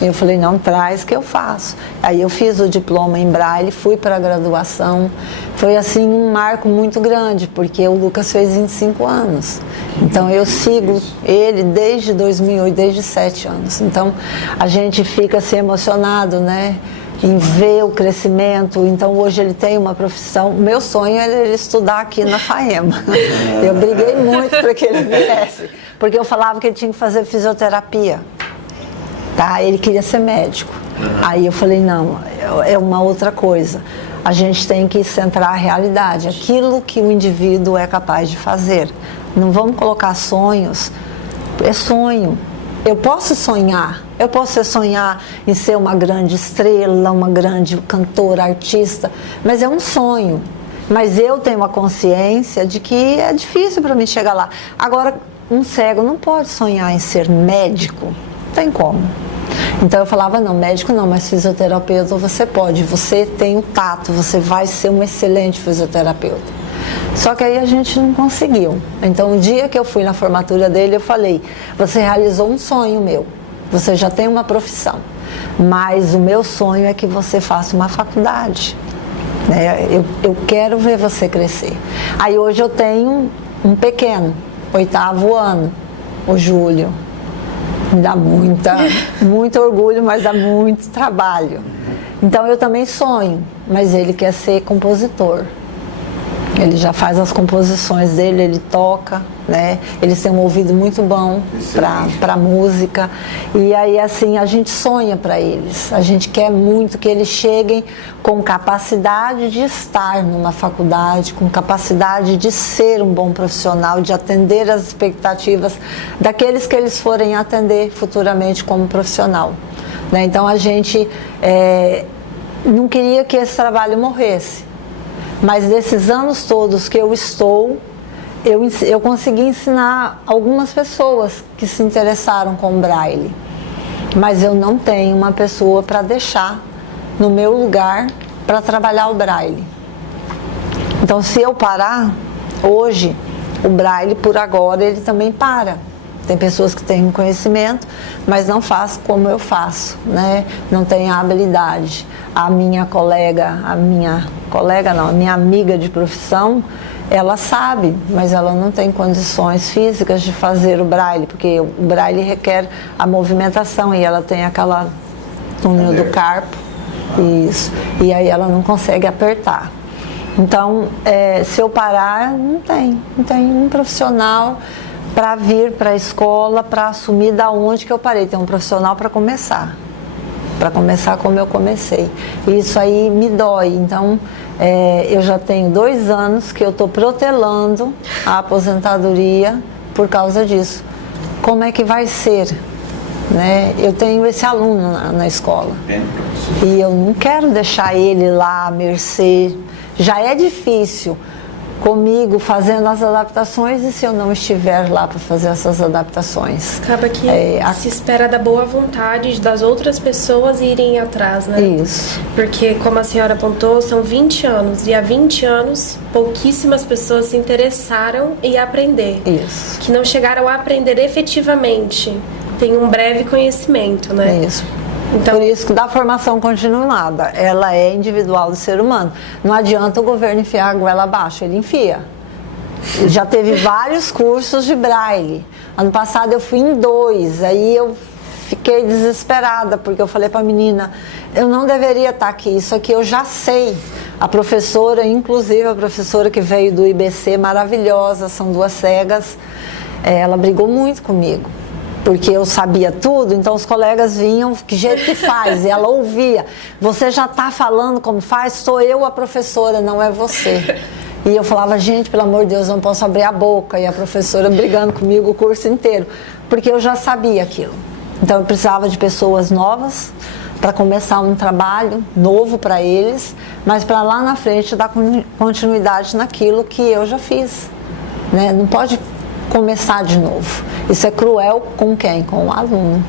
Eu falei, não, traz que eu faço. Aí eu fiz o diploma em braille, fui para a graduação. Foi assim um marco muito grande, porque o Lucas fez 25 anos. Então eu sigo ele desde 2008, desde 7 anos. Então a gente fica assim emocionado, né? em ver o crescimento. Então hoje ele tem uma profissão. O meu sonho era ele estudar aqui na FAEMA. Eu briguei muito para que ele viesse, porque eu falava que ele tinha que fazer fisioterapia. Tá? Ele queria ser médico. Aí eu falei, não, é uma outra coisa. A gente tem que centrar a realidade, aquilo que o indivíduo é capaz de fazer. Não vamos colocar sonhos, é sonho. Eu posso sonhar em ser uma grande estrela, uma grande cantora, artista, mas é um sonho. Mas eu tenho uma consciência de que é difícil para mim chegar lá. Agora, um cego não pode sonhar em ser médico, não tem como. Então eu falava, não, médico não, mas fisioterapeuta você pode, você tem o tato, você vai ser um excelente fisioterapeuta. Só que aí a gente não conseguiu. Então o dia que eu fui na formatura dele, eu falei, você realizou um sonho meu, você já tem uma profissão, mas o meu sonho é que você faça uma faculdade. Eu quero ver você crescer. Aí hoje eu tenho um pequeno, 8º ano, o Júlio. Me dá muito orgulho, mas dá muito trabalho. Então eu também sonho, mas ele quer ser compositor. Ele já faz as composições dele, ele toca, né? Eles têm um ouvido muito bom para música. E aí, assim, a gente sonha para eles. A gente quer muito que eles cheguem com capacidade de estar numa faculdade, com capacidade de ser um bom profissional, de atender as expectativas daqueles que eles forem atender futuramente como profissional. Né? Então, a gente não queria que esse trabalho morresse. Mas desses anos todos que eu estou, eu consegui ensinar algumas pessoas que se interessaram com o Braille. Mas eu não tenho uma pessoa para deixar no meu lugar para trabalhar o Braille. Então, se eu parar, hoje, o Braille, por agora, ele também para. Tem pessoas que têm conhecimento, mas não faz como eu faço, né? Não tem a habilidade. A minha amiga de profissão, ela sabe, mas ela não tem condições físicas de fazer o Braille, porque o Braille requer a movimentação e ela tem aquela túnel do carpo, isso, e aí ela não consegue apertar. Então, se eu parar, não tem um profissional para vir para a escola, para assumir da onde que eu parei. Tem um profissional para começar como eu comecei. E isso aí me dói. Então, eu já tenho 2 anos que eu estou protelando a aposentadoria por causa disso. Como é que vai ser? Né? Eu tenho esse aluno na escola. E eu não quero deixar ele lá à mercê. Já é difícil comigo fazendo as adaptações, e se eu não estiver lá para fazer essas adaptações? Acaba que se espera da boa vontade das outras pessoas irem atrás, né? Isso. Porque, como a senhora apontou, são 20 anos, e há 20 anos pouquíssimas pessoas se interessaram em aprender. Isso. Que não chegaram a aprender efetivamente. Tem um breve conhecimento, né? Isso. Então, por isso que da formação continuada, ela é individual do ser humano. Não adianta o governo enfiar a goela abaixo, ele enfia. Já teve vários cursos de Braille. Ano passado eu fui em 2, aí eu fiquei desesperada, porque eu falei para a menina, eu não deveria estar aqui, isso aqui eu já sei. A professora, inclusive a professora que veio do IBC, maravilhosa, são 2 cegas, ela brigou muito comigo. Porque eu sabia tudo, então os colegas vinham, que jeito que faz? E ela ouvia, você já está falando como faz? Sou eu a professora, não é você. E eu falava, gente, pelo amor de Deus, eu não posso abrir a boca. E a professora brigando comigo o curso inteiro, porque eu já sabia aquilo. Então eu precisava de pessoas novas para começar um trabalho novo para eles, mas para lá na frente dar continuidade naquilo que eu já fiz. Né? Não pode começar de novo. Isso é cruel com quem? Com o aluno.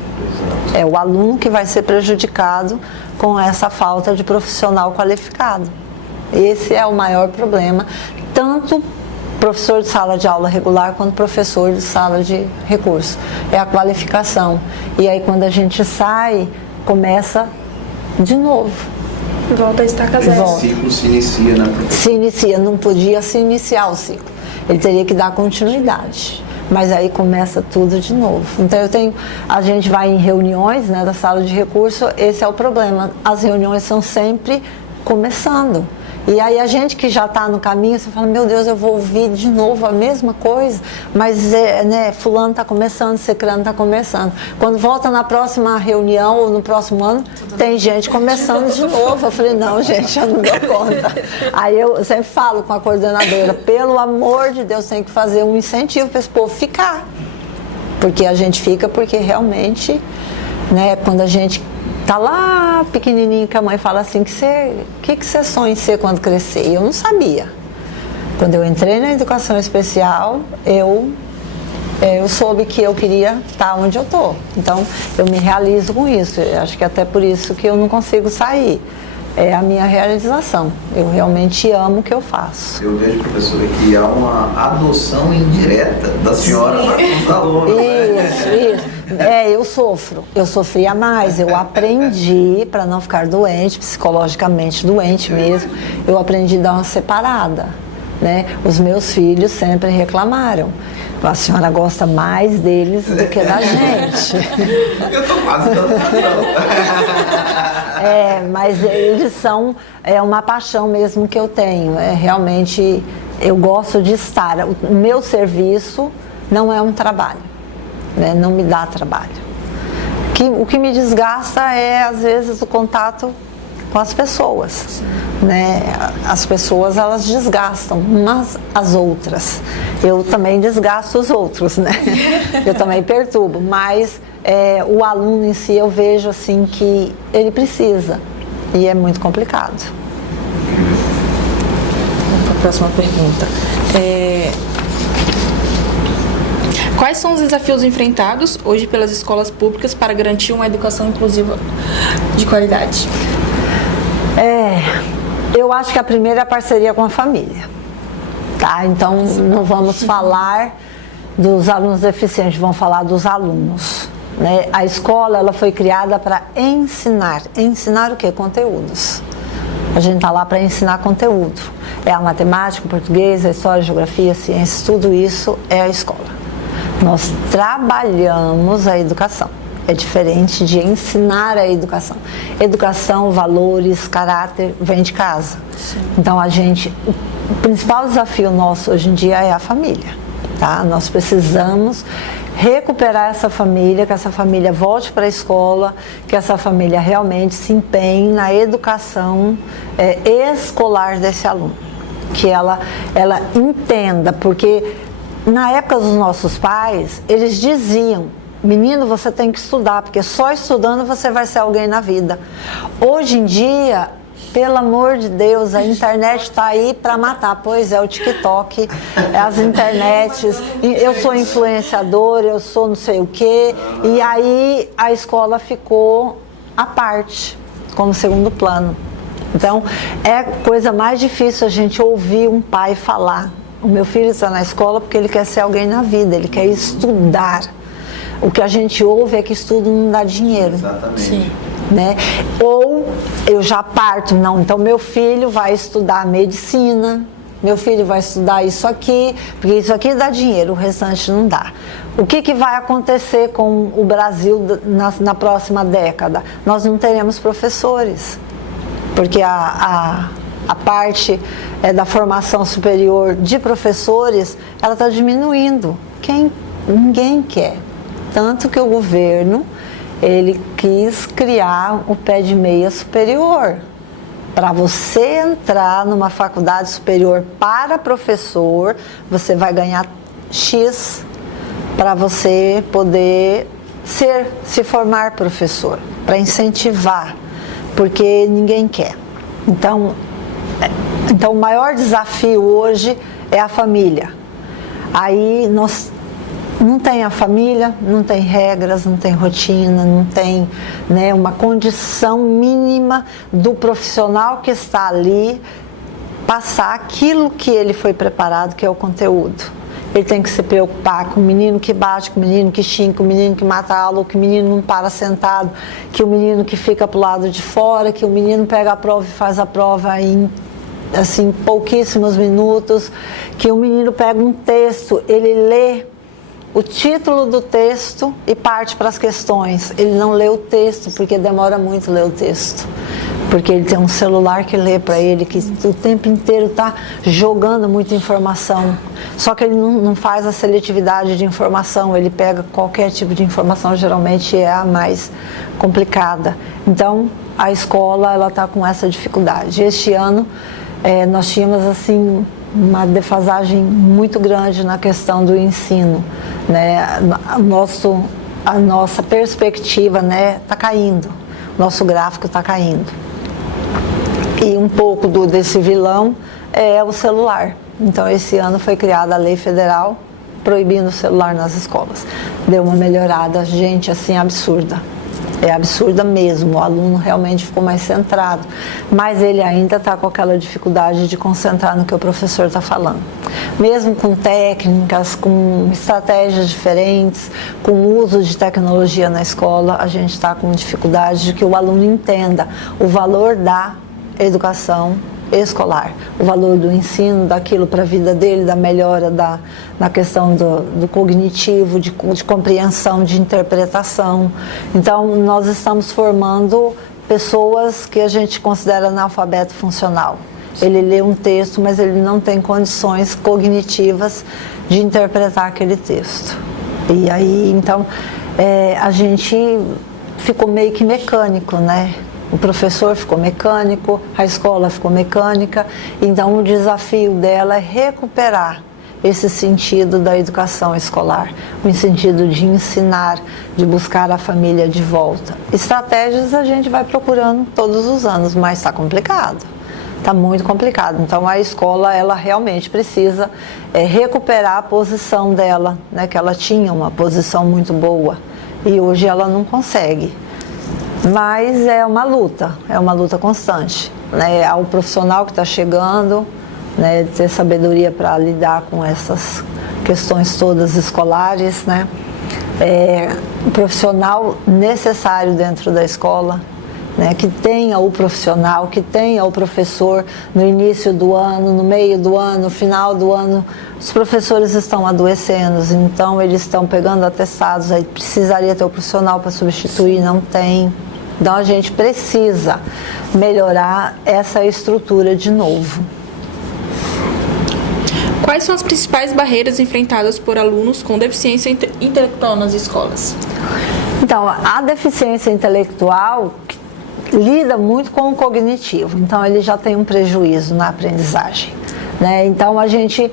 É o aluno que vai ser prejudicado com essa falta de profissional qualificado. Esse é o maior problema, tanto professor de sala de aula regular quanto professor de sala de recurso. É a qualificação. E aí quando a gente sai, começa de novo. Volta a estaca zero. O ciclo se inicia, né? Se inicia, não podia se iniciar o ciclo. Ele teria que dar continuidade. mas aí começa tudo de novo. Então a gente vai em reuniões, né, da sala de recurso, esse é o problema, as reuniões são sempre começando. E aí a gente que já está no caminho, você fala, meu Deus, eu vou ouvir de novo a mesma coisa, mas né, fulano está começando, ciclano está começando. Quando volta na próxima reunião ou no próximo ano, tem gente começando de novo. Eu falei, não, gente, eu não dou conta. Aí eu sempre falo com a coordenadora, pelo amor de Deus, tem que fazer um incentivo para esse povo ficar. Porque a gente fica porque realmente, né, quando a gente tá lá pequenininho, que a mãe fala assim, que você sonha em ser quando crescer? E eu não sabia. Quando eu entrei na educação especial, eu soube que eu queria estar onde eu estou. Então, eu me realizo com isso. Eu acho que até por isso que eu não consigo sair. É a minha realização. Eu realmente amo o que eu faço. Eu vejo, professora, que há uma adoção indireta da senhora para os alunos. Isso. Eu sofro. Eu sofria mais. Eu aprendi, para não ficar doente, psicologicamente doente mesmo, eu aprendi a dar uma separada, né? Os meus filhos sempre reclamaram. A senhora gosta mais deles do que da gente. Eu estou quase dando razão. Mas eles são uma paixão mesmo que eu tenho. Realmente, eu gosto de estar. O meu serviço não é um trabalho, né? Não me dá trabalho. O que me desgasta é, às vezes, o contato com as pessoas, né? As pessoas, elas desgastam umas às outras. Eu também desgasto os outros, né? Eu também perturbo, mas o aluno em si eu vejo assim que ele precisa e é muito complicado. Vamos para a próxima pergunta. Quais são os desafios enfrentados hoje pelas escolas públicas para garantir uma educação inclusiva de qualidade? Eu acho que a primeira é a parceria com a família, tá? Então, não vamos falar dos alunos deficientes, vamos falar dos alunos, né? A escola, ela foi criada para ensinar. Ensinar o quê? Conteúdos. A gente está lá para ensinar conteúdo. É a matemática, o português, a história, a geografia, a ciência, tudo isso é a escola. Nós trabalhamos a educação. É diferente de ensinar a educação. Educação, valores, caráter, vem de casa. Sim. Então, o principal desafio nosso hoje em dia é a família, tá? Nós precisamos recuperar essa família, que essa família volte para a escola, que essa família realmente se empenhe na educação escolar desse aluno. Que ela entenda, porque na época dos nossos pais, eles diziam, menino, você tem que estudar, porque só estudando você vai ser alguém na vida. Hoje em dia, pelo amor de Deus, a internet está aí para matar. Pois é, o TikTok, as internets, eu sou influenciadora, eu sou não sei o quê. E aí a escola ficou à parte, como segundo plano. Então, é coisa mais difícil a gente ouvir um pai falar. O meu filho está na escola porque ele quer ser alguém na vida, ele quer estudar. O que a gente ouve é que estudo não dá dinheiro. Exatamente. Sim. Né? Ou eu já parto, não, então meu filho vai estudar medicina, meu filho vai estudar isso aqui, porque isso aqui dá dinheiro, o restante não dá. O que vai acontecer com o Brasil na próxima década? Nós não teremos professores, porque a parte da formação superior de professores, ela está diminuindo. Ninguém quer. Tanto que o governo, ele quis criar o pé de meia superior. Para você entrar numa faculdade superior para professor, você vai ganhar X para você poder se formar professor, para incentivar, porque ninguém quer. Então, o maior desafio hoje é a família. Aí não tem a família, não tem regras, não tem rotina, não tem, né, uma condição mínima do profissional que está ali passar aquilo que ele foi preparado, que é o conteúdo. Ele tem que se preocupar com o menino que bate, com o menino que xinga, com o menino que mata a aula, que o menino não para sentado, que o menino que fica para o lado de fora, que o menino pega a prova e faz a prova em pouquíssimos minutos, que o menino pega um texto, ele lê o título do texto e parte para as questões. Ele não lê o texto, porque demora muito ler o texto. Porque ele tem um celular que lê para ele, que o tempo inteiro está jogando muita informação. Só que ele não faz a seletividade de informação, ele pega qualquer tipo de informação, geralmente é a mais complicada. Então, a escola ela está com essa dificuldade. Este ano, nós tínhamos assim uma defasagem muito grande na questão do ensino, né? A nossa perspectiva, né, está caindo, nosso gráfico está caindo. E um pouco desse vilão é o celular. Então, esse ano foi criada a lei federal proibindo o celular nas escolas. Deu uma melhorada, gente, assim, absurda. É absurda mesmo, o aluno realmente ficou mais centrado, mas ele ainda está com aquela dificuldade de concentrar no que o professor está falando. Mesmo com técnicas, com estratégias diferentes, com o uso de tecnologia na escola, a gente está com dificuldade de que o aluno entenda o valor da educação escolar, o valor do ensino, daquilo para a vida dele, da melhora na questão do cognitivo, de compreensão, de interpretação. Então, nós estamos formando pessoas que a gente considera analfabeto funcional. Ele lê um texto, mas ele não tem condições cognitivas de interpretar aquele texto. E aí, então, a gente ficou meio que mecânico, né? O professor ficou mecânico, a escola ficou mecânica, então o desafio dela é recuperar esse sentido da educação escolar, o sentido de ensinar, de buscar a família de volta. Estratégias a gente vai procurando todos os anos, mas está complicado, está muito complicado. Então a escola ela realmente precisa recuperar a posição dela, né, que ela tinha uma posição muito boa e hoje ela não consegue. Mas é uma luta constante, né? O profissional que está chegando, né, ter sabedoria para lidar com essas questões todas escolares, né? Um profissional necessário dentro da escola, né, que tenha o profissional, que tenha o professor no início do ano, no meio do ano, no final do ano. Os professores estão adoecendo, então eles estão pegando atestados, aí precisaria ter o profissional para substituir, não tem. Então a gente precisa melhorar essa estrutura de novo. Quais são as principais barreiras enfrentadas por alunos com deficiência intelectual nas escolas? Então, a deficiência intelectual lida muito com o cognitivo, então ele já tem um prejuízo na aprendizagem, né? Então a gente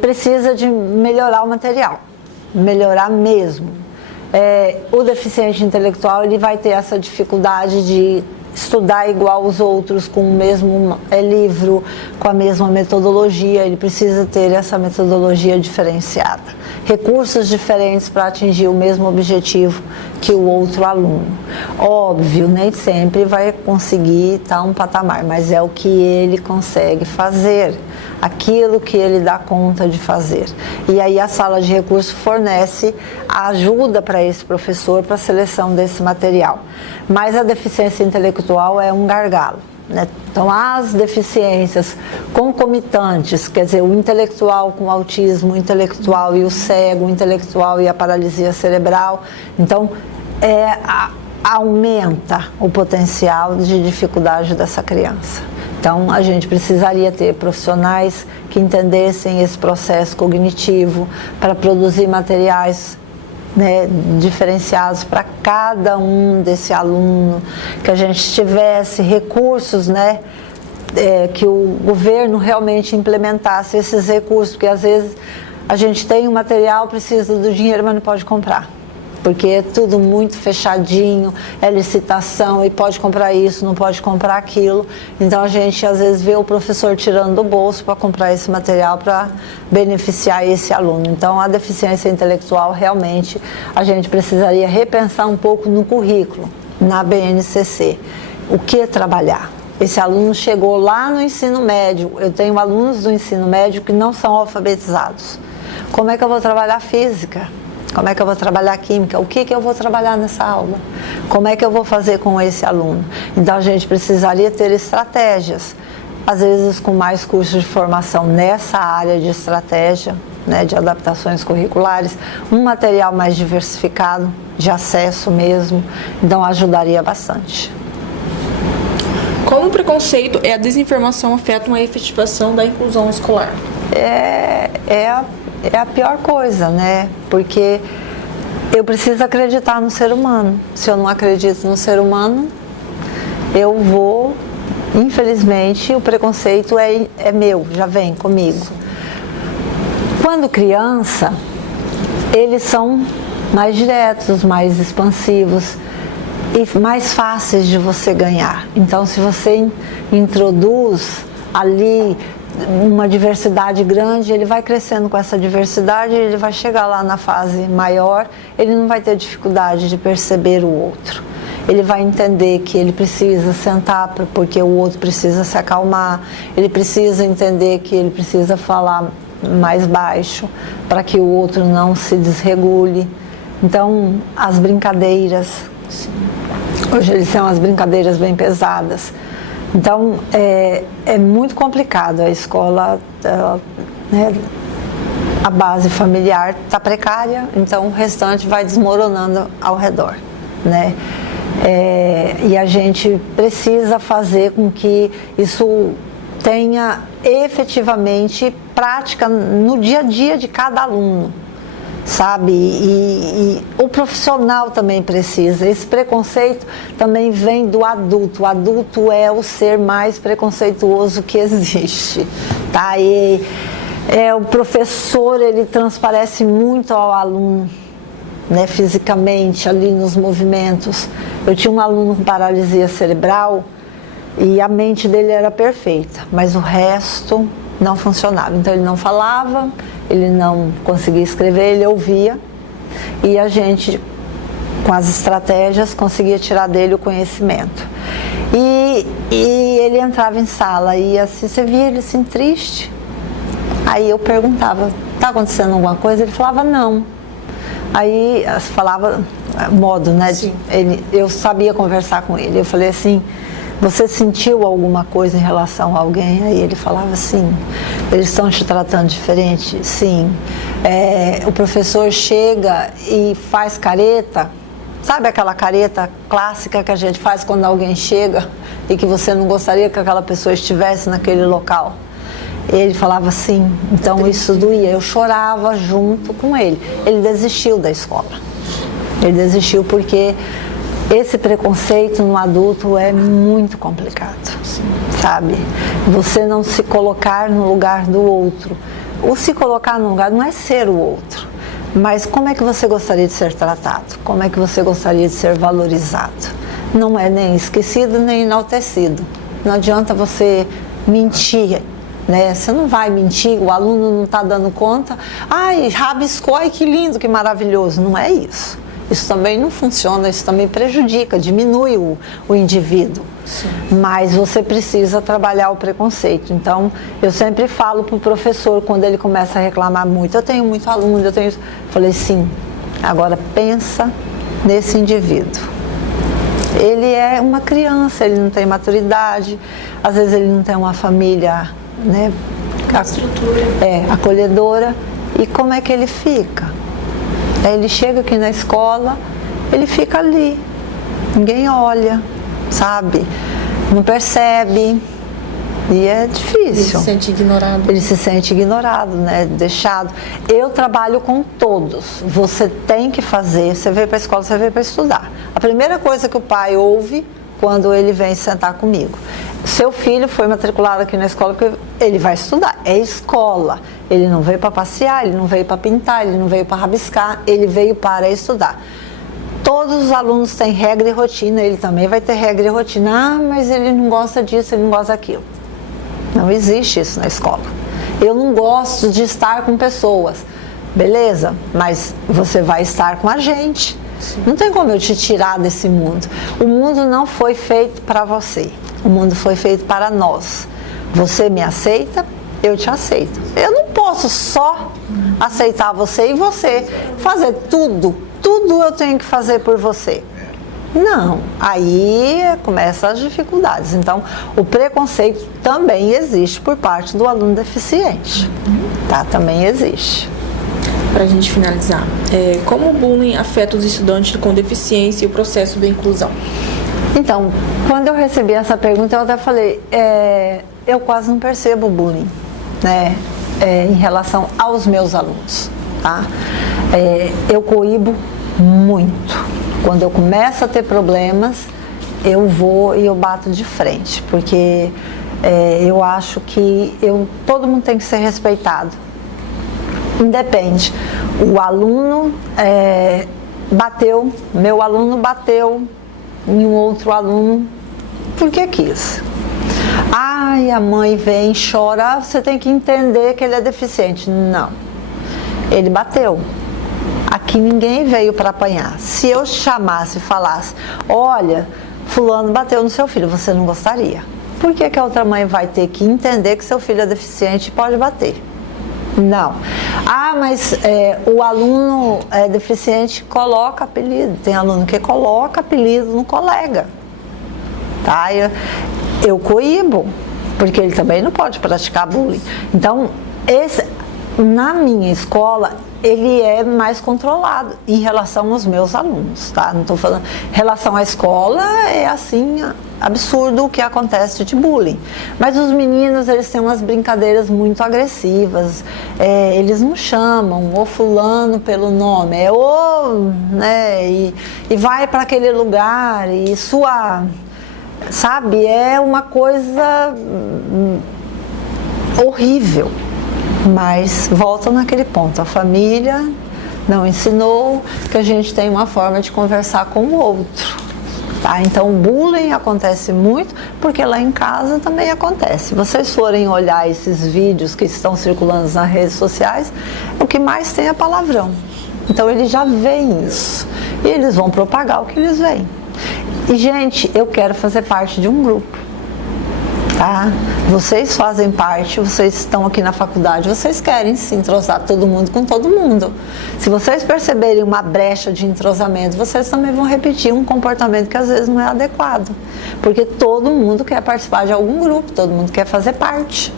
precisa de melhorar o material, melhorar mesmo. O deficiente intelectual ele vai ter essa dificuldade de estudar igual os outros, com o mesmo livro, com a mesma metodologia. Ele precisa ter essa metodologia diferenciada, recursos diferentes para atingir o mesmo objetivo que o outro aluno. Óbvio, nem sempre vai conseguir estar um patamar, mas é o que ele consegue fazer, aquilo que ele dá conta de fazer. E aí a sala de recursos fornece a ajuda para esse professor para a seleção desse material. Mas a deficiência intelectual é um gargalo, né? Então as deficiências concomitantes, quer dizer, o intelectual com o autismo, o intelectual e o cego, o intelectual e a paralisia cerebral, então aumenta o potencial de dificuldade dessa criança. Então, a gente precisaria ter profissionais que entendessem esse processo cognitivo para produzir materiais, né, diferenciados para cada um desse aluno, que a gente tivesse recursos, né, que o governo realmente implementasse esses recursos, porque às vezes a gente tem um material, precisa do dinheiro, mas não pode comprar. Porque é tudo muito fechadinho, é licitação e pode comprar isso, não pode comprar aquilo. Então a gente às vezes vê o professor tirando do bolso para comprar esse material para beneficiar esse aluno. Então a deficiência intelectual realmente a gente precisaria repensar um pouco no currículo, na BNCC. O que trabalhar? Esse aluno chegou lá no ensino médio, eu tenho alunos do ensino médio que não são alfabetizados. Como é que eu vou trabalhar física? Como é que eu vou trabalhar química? O que eu vou trabalhar nessa aula? Como é que eu vou fazer com esse aluno? Então a gente precisaria ter estratégias, às vezes com mais cursos de formação nessa área de estratégia, né, de adaptações curriculares, um material mais diversificado, de acesso mesmo, então ajudaria bastante. Como o preconceito e a desinformação afetam a efetivação da inclusão escolar? É a pior coisa, né? Porque eu preciso acreditar no ser humano. Se eu não acredito no ser humano, eu vou, infelizmente, o preconceito é meu, já vem comigo. Quando criança, eles são mais diretos, mais expansivos e mais fáceis de você ganhar. Então, se você introduz ali uma diversidade grande, ele vai crescendo com essa diversidade, ele vai chegar lá na fase maior, ele não vai ter dificuldade de perceber o outro. Ele vai entender que ele precisa sentar porque o outro precisa se acalmar, ele precisa entender que ele precisa falar mais baixo para que o outro não se desregule. Então, as brincadeiras, hoje eles são as brincadeiras bem pesadas. Então, é muito complicado. A escola, né, a base familiar está precária, então o restante vai desmoronando ao redor, né? E a gente precisa fazer com que isso tenha efetivamente prática no dia a dia de cada aluno, sabe? E o profissional também precisa. Esse preconceito também vem do adulto. O adulto é o ser mais preconceituoso que existe, tá? E o professor, ele transparece muito ao aluno, né, fisicamente, ali nos movimentos. Eu tinha um aluno com paralisia cerebral e a mente dele era perfeita, mas o resto não funcionava. Então ele não falava, ele não conseguia escrever, ele ouvia, e a gente, com as estratégias, conseguia tirar dele o conhecimento. E ele entrava em sala e assim, você via ele assim triste. Aí eu perguntava, está acontecendo alguma coisa? Ele falava, não. Aí falava modo, né? Eu sabia conversar com ele. Eu falei assim, você sentiu alguma coisa em relação a alguém? Aí ele falava assim, eles estão te tratando diferente? Sim. O professor chega e faz careta, sabe aquela careta clássica que a gente faz quando alguém chega e que você não gostaria que aquela pessoa estivesse naquele local? Ele falava assim, então isso doía, eu chorava junto com ele. Ele desistiu da escola. Ele desistiu porque esse preconceito no adulto é muito complicado, sabe? Você não se colocar no lugar do outro. O se colocar no lugar não é ser o outro, mas como é que você gostaria de ser tratado? Como é que você gostaria de ser valorizado? Não é nem esquecido nem enaltecido. Não adianta você mentir, né? Você não vai mentir, o aluno não está dando conta. Ai, rabiscou, ai que lindo, que maravilhoso. Não é isso. Isso também não funciona, isso também prejudica, diminui o indivíduo. Sim. Mas você precisa trabalhar o preconceito. Então, eu sempre falo para o professor, quando ele começa a reclamar muito, eu tenho muito aluno, eu falei, sim, agora pensa nesse indivíduo. Ele é uma criança, ele não tem maturidade, às vezes ele não tem uma família, né, acolhedora. E como é que ele fica? Ele chega aqui na escola, ele fica ali, ninguém olha, sabe? Não percebe, e é difícil. Ele se sente ignorado. Ele se sente ignorado, né? Deixado. Eu trabalho com todos, você tem que fazer, você veio para a escola, você veio para estudar. A primeira coisa que o pai ouve quando ele vem sentar comigo, seu filho foi matriculado aqui na escola porque ele vai estudar, é escola. Ele não veio para passear, ele não veio para pintar, ele não veio para rabiscar, ele veio para estudar. Todos os alunos têm regra e rotina, ele também vai ter regra e rotina. Ah, mas ele não gosta disso, ele não gosta daquilo. Não existe isso na escola. Eu não gosto de estar com pessoas, beleza? Mas você vai estar com a gente. Sim. Não tem como eu te tirar desse mundo. O mundo não foi feito para você. O mundo foi feito para nós. Você me aceita, eu te aceito. Eu não posso só aceitar você e você fazer tudo eu tenho que fazer por você. Não, aí começam as dificuldades. Então, o preconceito também existe por parte do aluno deficiente. tá? Também existe. Para a gente finalizar, como o bullying afeta os estudantes com deficiência e o processo da inclusão? Então, quando eu recebi essa pergunta, eu até falei, eu quase não percebo o bullying, né, em relação aos meus alunos, tá? Eu coíbo muito. Quando eu começo a ter problemas, eu vou e eu bato de frente, porque eu acho que todo mundo tem que ser respeitado. Independe. O aluno meu aluno bateu em um outro aluno porque quis. Ai, a mãe vem, chora, você tem que entender que ele é deficiente. Não, ele bateu. Aqui ninguém veio para apanhar. Se eu chamasse e falasse, olha, fulano bateu no seu filho, você não gostaria. Por que a outra mãe vai ter que entender que seu filho é deficiente e pode bater? Não. Ah, mas o aluno deficiente coloca apelido. Tem aluno que coloca apelido no colega. Tá? Eu coíbo, porque ele também não pode praticar bullying. Então, na minha escola, ele é mais controlado em relação aos meus alunos, tá? Não estou falando. Em relação à escola, é assim, absurdo o que acontece de bullying. Mas os meninos, eles têm umas brincadeiras muito agressivas. Eles não chamam o fulano pelo nome, né? E vai para aquele lugar e sabe? É uma coisa horrível. Mas volta naquele ponto, a família não ensinou que a gente tem uma forma de conversar com o outro, tá? Então o bullying acontece muito porque lá em casa também acontece. Se vocês forem olhar esses vídeos que estão circulando nas redes sociais, o que mais tem é palavrão. Então eles já veem isso e eles vão propagar o que eles veem. E gente, eu quero fazer parte de um grupo. Tá? Vocês fazem parte, vocês estão aqui na faculdade, vocês querem se entrosar todo mundo com todo mundo. Se vocês perceberem uma brecha de entrosamento, vocês também vão repetir um comportamento que às vezes não é adequado. Porque todo mundo quer participar de algum grupo, todo mundo quer fazer parte.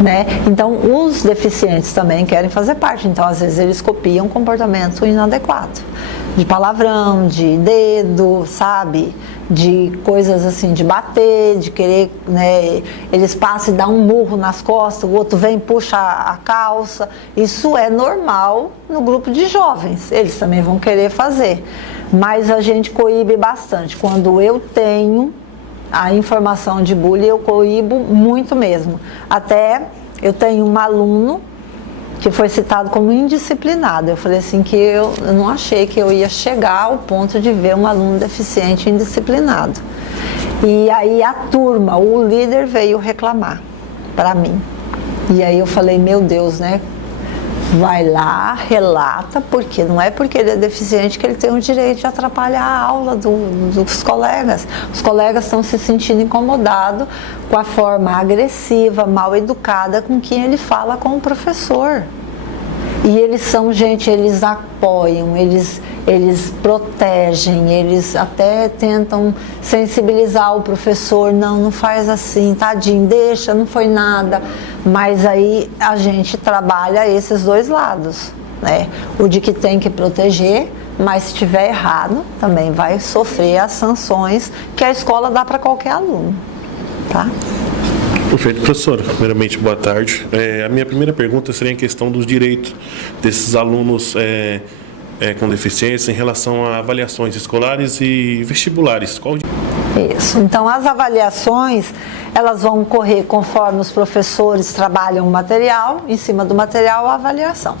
Né? Então, os deficientes também querem fazer parte. Então, às vezes, eles copiam comportamento inadequado. De palavrão, de dedo, sabe? De coisas assim, de bater, de querer, né? Eles passam e dão um murro nas costas, o outro vem e puxa a calça. Isso é normal no grupo de jovens. Eles também vão querer fazer. Mas a gente coíbe bastante. Quando eu tenho a informação de bullying, eu coíbo muito mesmo. Até eu tenho um aluno que foi citado como indisciplinado. Eu falei assim que eu não achei que eu ia chegar ao ponto de ver um aluno deficiente indisciplinado. E aí a turma, o líder veio reclamar para mim. E aí eu falei, meu Deus, né? Vai lá, relata, porque não é porque ele é deficiente que ele tem o direito de atrapalhar a aula dos colegas. Os colegas estão se sentindo incomodados com a forma agressiva, mal educada com quem ele fala com o professor. E eles são gente, eles apoiam, eles protegem, eles até tentam sensibilizar o professor, não faz assim, tadinho, deixa, não foi nada. Mas aí a gente trabalha esses dois lados, né? O de que tem que proteger, mas se estiver errado, também vai sofrer as sanções que a escola dá para qualquer aluno, tá? Perfeito. Professora, primeiramente, boa tarde. A minha primeira pergunta seria em questão dos direitos desses alunos com deficiência em relação a avaliações escolares e vestibulares. Isso. Então, as avaliações, elas vão ocorrer conforme os professores trabalham o material, em cima do material, a avaliação.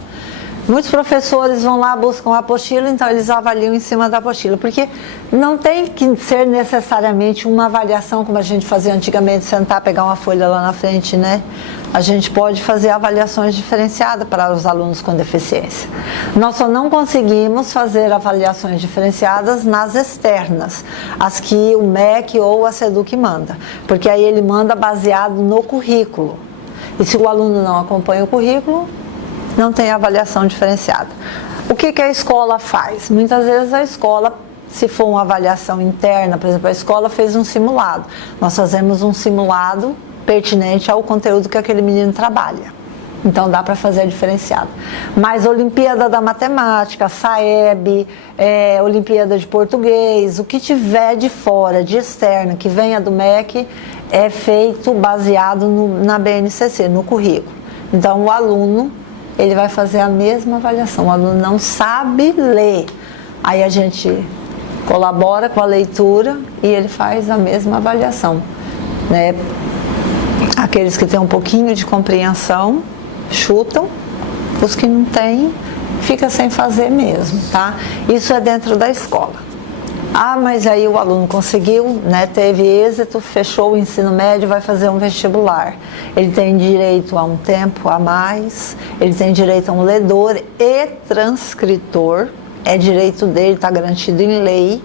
Muitos professores vão lá, buscam a apostila, então eles avaliam em cima da apostila, porque não tem que ser necessariamente uma avaliação como a gente fazia antigamente, sentar, pegar uma folha lá na frente, né? A gente pode fazer avaliações diferenciadas para os alunos com deficiência. Nós só não conseguimos fazer avaliações diferenciadas nas externas, as que o MEC ou a SEDUC manda, porque aí ele manda baseado no currículo. E se o aluno não acompanha o currículo, não tem avaliação diferenciada. O que a escola faz? Muitas vezes a escola, se for uma avaliação interna, por exemplo, a escola fez um simulado. Nós fazemos um simulado pertinente ao conteúdo que aquele menino trabalha. Então dá para fazer diferenciado. Mas Olimpíada da Matemática, SAEB, Olimpíada de Português, o que tiver de fora, de externo, que venha do MEC, é feito baseado na BNCC, no currículo. Então o aluno, ele vai fazer a mesma avaliação. O aluno não sabe ler. Aí a gente colabora com a leitura e ele faz a mesma avaliação, né? Aqueles que têm um pouquinho de compreensão chutam, os que não têm fica sem fazer mesmo, tá? Isso é dentro da escola. Ah, mas aí o aluno conseguiu, né, teve êxito, fechou o ensino médio, vai fazer um vestibular. Ele tem direito a um tempo a mais, ele tem direito a um ledor e transcritor, é direito dele, está garantido em lei,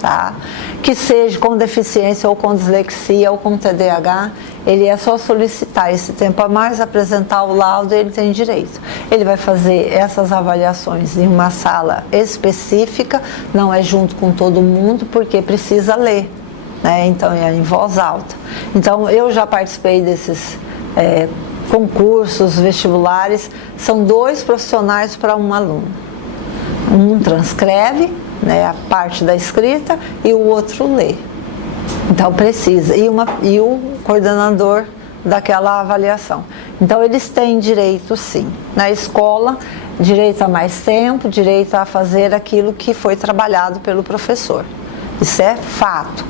tá? Que seja com deficiência ou com dislexia ou com TDAH, ele é só solicitar esse tempo a mais, apresentar o laudo e ele tem direito. Ele vai fazer essas avaliações em uma sala específica, não é junto com todo mundo, porque precisa ler, né? Então é em voz alta. Então eu já participei desses concursos vestibulares, são 2 profissionais para um aluno. Um transcreve, né, a parte da escrita e o outro lê. Então precisa. E o coordenador daquela avaliação. Então eles têm direito sim. Na escola, direito a mais tempo, direito a fazer aquilo que foi trabalhado pelo professor. Isso é fato.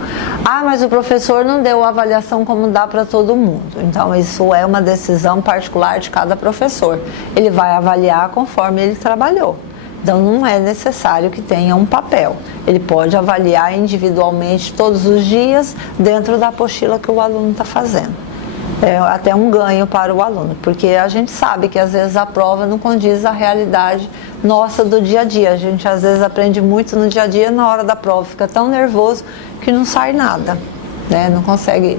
Ah, mas o professor não deu a avaliação como dá para todo mundo. Então isso é uma decisão particular de cada professor. Ele vai avaliar conforme ele trabalhou. Então não é necessário que tenha um papel. Ele pode avaliar individualmente todos os dias dentro da apostila que o aluno está fazendo. É até um ganho para o aluno, porque a gente sabe que às vezes a prova não condiz à realidade nossa do dia a dia. A gente às vezes aprende muito no dia a dia, na hora da prova fica tão nervoso que não sai nada, né? Não consegue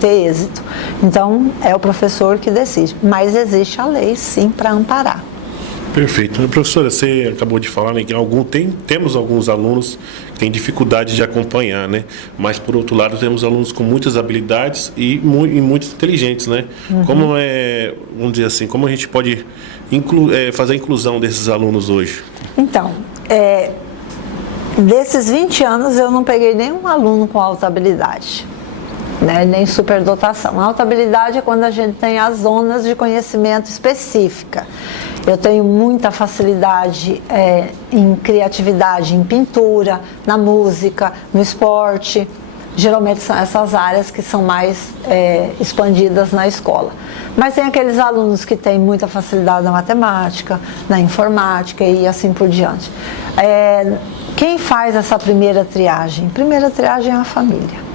ter êxito. Então é o professor que decide, mas existe a lei sim para amparar. Perfeito. Professora, você acabou de falar, né, que temos alguns alunos que têm dificuldade de acompanhar, né? Mas, por outro lado, temos alunos com muitas habilidades e muito inteligentes, né? Uhum. Vamos dizer assim, como a gente pode fazer a inclusão desses alunos hoje? Então, desses 20 anos eu não peguei nenhum aluno com alta habilidade, né, nem superdotação. A alta habilidade é quando a gente tem as zonas de conhecimento específica. Eu tenho muita facilidade em criatividade, em pintura, na música, no esporte. Geralmente são essas áreas que são mais expandidas na escola. Mas tem aqueles alunos que têm muita facilidade na matemática, na informática e assim por diante. Quem faz essa primeira triagem? Primeira triagem é a família.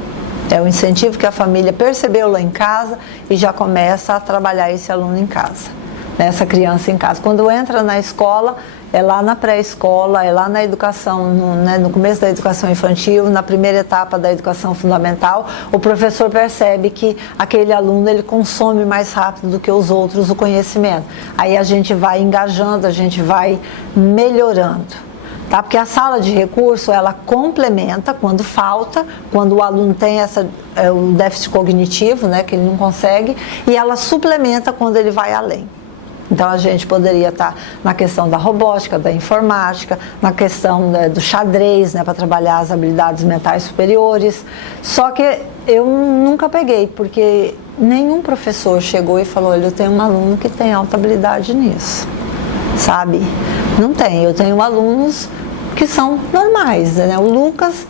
É o incentivo que a família percebeu lá em casa e já começa a trabalhar esse aluno em casa, essa criança em casa. Quando entra na escola, é lá na pré-escola, é lá na educação, no começo da educação infantil, na primeira etapa da educação fundamental, o professor percebe que aquele aluno ele consome mais rápido do que os outros o conhecimento. Aí a gente vai engajando, a gente vai melhorando. Tá? Porque a sala de recurso, ela complementa quando falta, quando o aluno tem o déficit cognitivo, né, que ele não consegue, e ela suplementa quando ele vai além. Então a gente poderia estar na questão da robótica, da informática, na questão do xadrez, né, para trabalhar as habilidades mentais superiores. Só que eu nunca peguei, porque nenhum professor chegou e falou: olha, eu tenho um aluno que tem alta habilidade nisso, sabe? Não tem. Eu tenho alunos que são normais, né? O Lucas,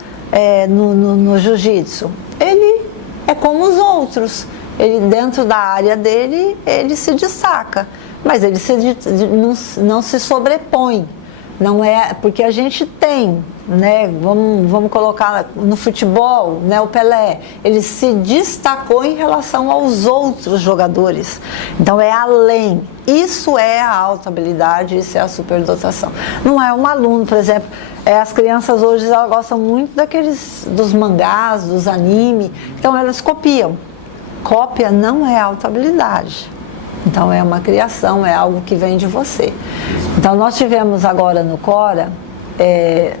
no jiu-jitsu, ele é como os outros. Ele, dentro da área dele, ele se destaca, mas ele não se sobrepõe. Não é porque a gente tem, né? Vamos colocar no futebol, né? O Pelé, ele se destacou em relação aos outros jogadores. Então é além. Isso é a alta habilidade, isso é a superdotação. Não é um aluno, por exemplo, as crianças hoje elas gostam muito dos mangás, dos anime, então elas copiam. Cópia não é alta habilidade. Então é uma criação, é algo que vem de você. Então nós tivemos agora no Cora,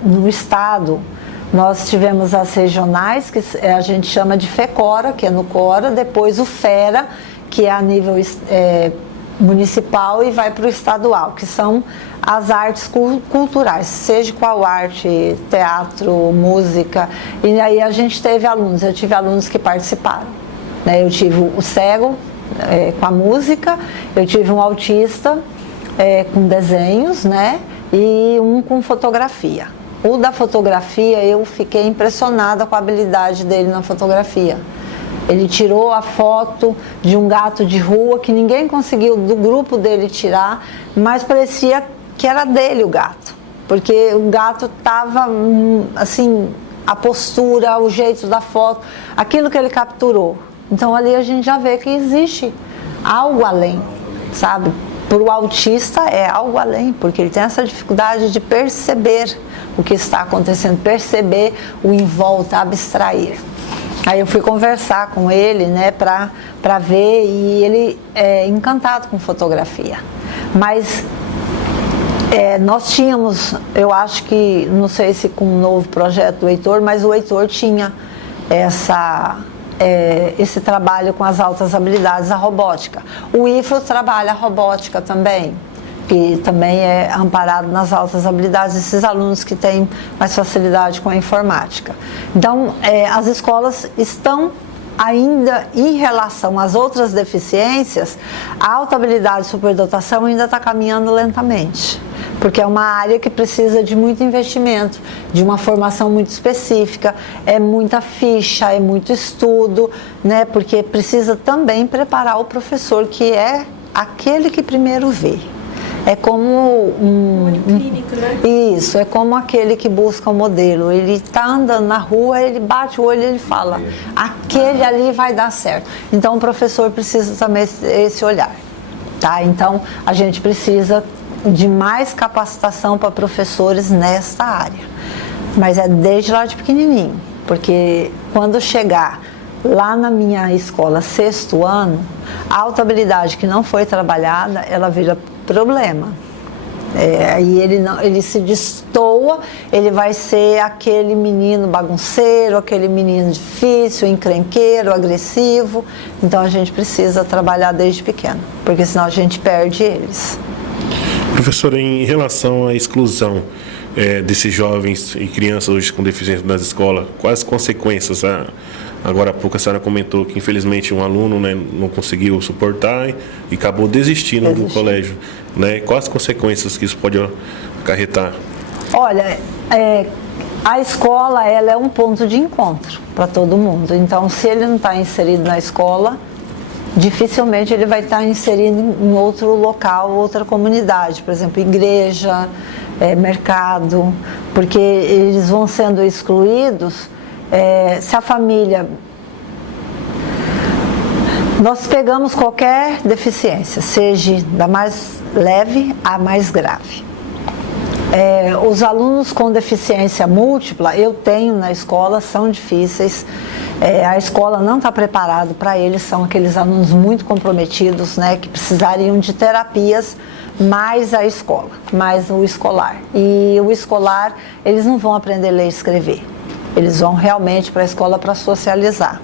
no estado, nós tivemos as regionais, que a gente chama de FECORA, que é no Cora, depois o FERA, que é a nível municipal e vai para o estadual, que são as artes culturais, seja qual arte, teatro, música. E aí a gente teve alunos, eu tive alunos que participaram, né? Eu tive o cego com a música, eu tive um autista com desenhos, né? E um com fotografia. O da fotografia, eu fiquei impressionada com a habilidade dele na fotografia. Ele tirou a foto de um gato de rua que ninguém conseguiu do grupo dele tirar, mas parecia que era dele o gato, porque o gato estava assim, a postura, o jeito da foto, aquilo que ele capturou. Então ali a gente já vê que existe algo além, sabe? Para o autista é algo além, porque ele tem essa dificuldade de perceber o que está acontecendo, perceber o em volta, abstrair. Aí eu fui conversar com ele, né, para ver, e ele é encantado com fotografia. Mas nós tínhamos, eu acho que, não sei se com um novo projeto do Heitor, mas o Heitor tinha esse trabalho com as altas habilidades, a robótica. O IFRO trabalha a robótica também, que também é amparado nas altas habilidades, esses alunos que têm mais facilidade com a informática. Então, as escolas estão ainda, em relação às outras deficiências, a alta habilidade e superdotação ainda está caminhando lentamente, porque é uma área que precisa de muito investimento, de uma formação muito específica, é muita ficha, é muito estudo, né? Porque precisa também preparar o professor, que é aquele que primeiro vê. É como um clínico, né? Isso, é como aquele que busca um modelo. Ele está andando na rua, ele bate o olho e ele fala, aquele ali vai dar certo. Então o professor precisa também esse olhar, tá? Então a gente precisa de mais capacitação para professores nesta área. Mas é desde lá de pequenininho, porque quando chegar lá na minha escola, 6º ano, a alta habilidade que não foi trabalhada, ela vira problema. Aí ele se destoa, ele vai ser aquele menino bagunceiro, aquele menino difícil, encrenqueiro, agressivo. Então a gente precisa trabalhar desde pequeno, porque senão a gente perde eles. Professora, em relação à exclusão desses jovens e crianças hoje com deficiência nas escolas, quais as consequências? Agora há pouco a senhora comentou que infelizmente um aluno, né, não conseguiu suportar e acabou desistindo do colégio, né? Quais as consequências que isso pode acarretar? Olha, a escola ela é um ponto de encontro para todo mundo. Então, se ele não está inserido na escola, dificilmente ele vai estar inserido em outro local, outra comunidade, por exemplo, igreja, mercado, porque eles vão sendo excluídos. Se a família... Nós pegamos qualquer deficiência, seja da mais leve à mais grave. Os alunos com deficiência múltipla, eu tenho na escola, são difíceis. A escola não está preparada para eles, são aqueles alunos muito comprometidos, né, que precisariam de terapias, mais a escola, mais o escolar. E o escolar, eles não vão aprender a ler e escrever. Eles vão realmente para a escola para socializar.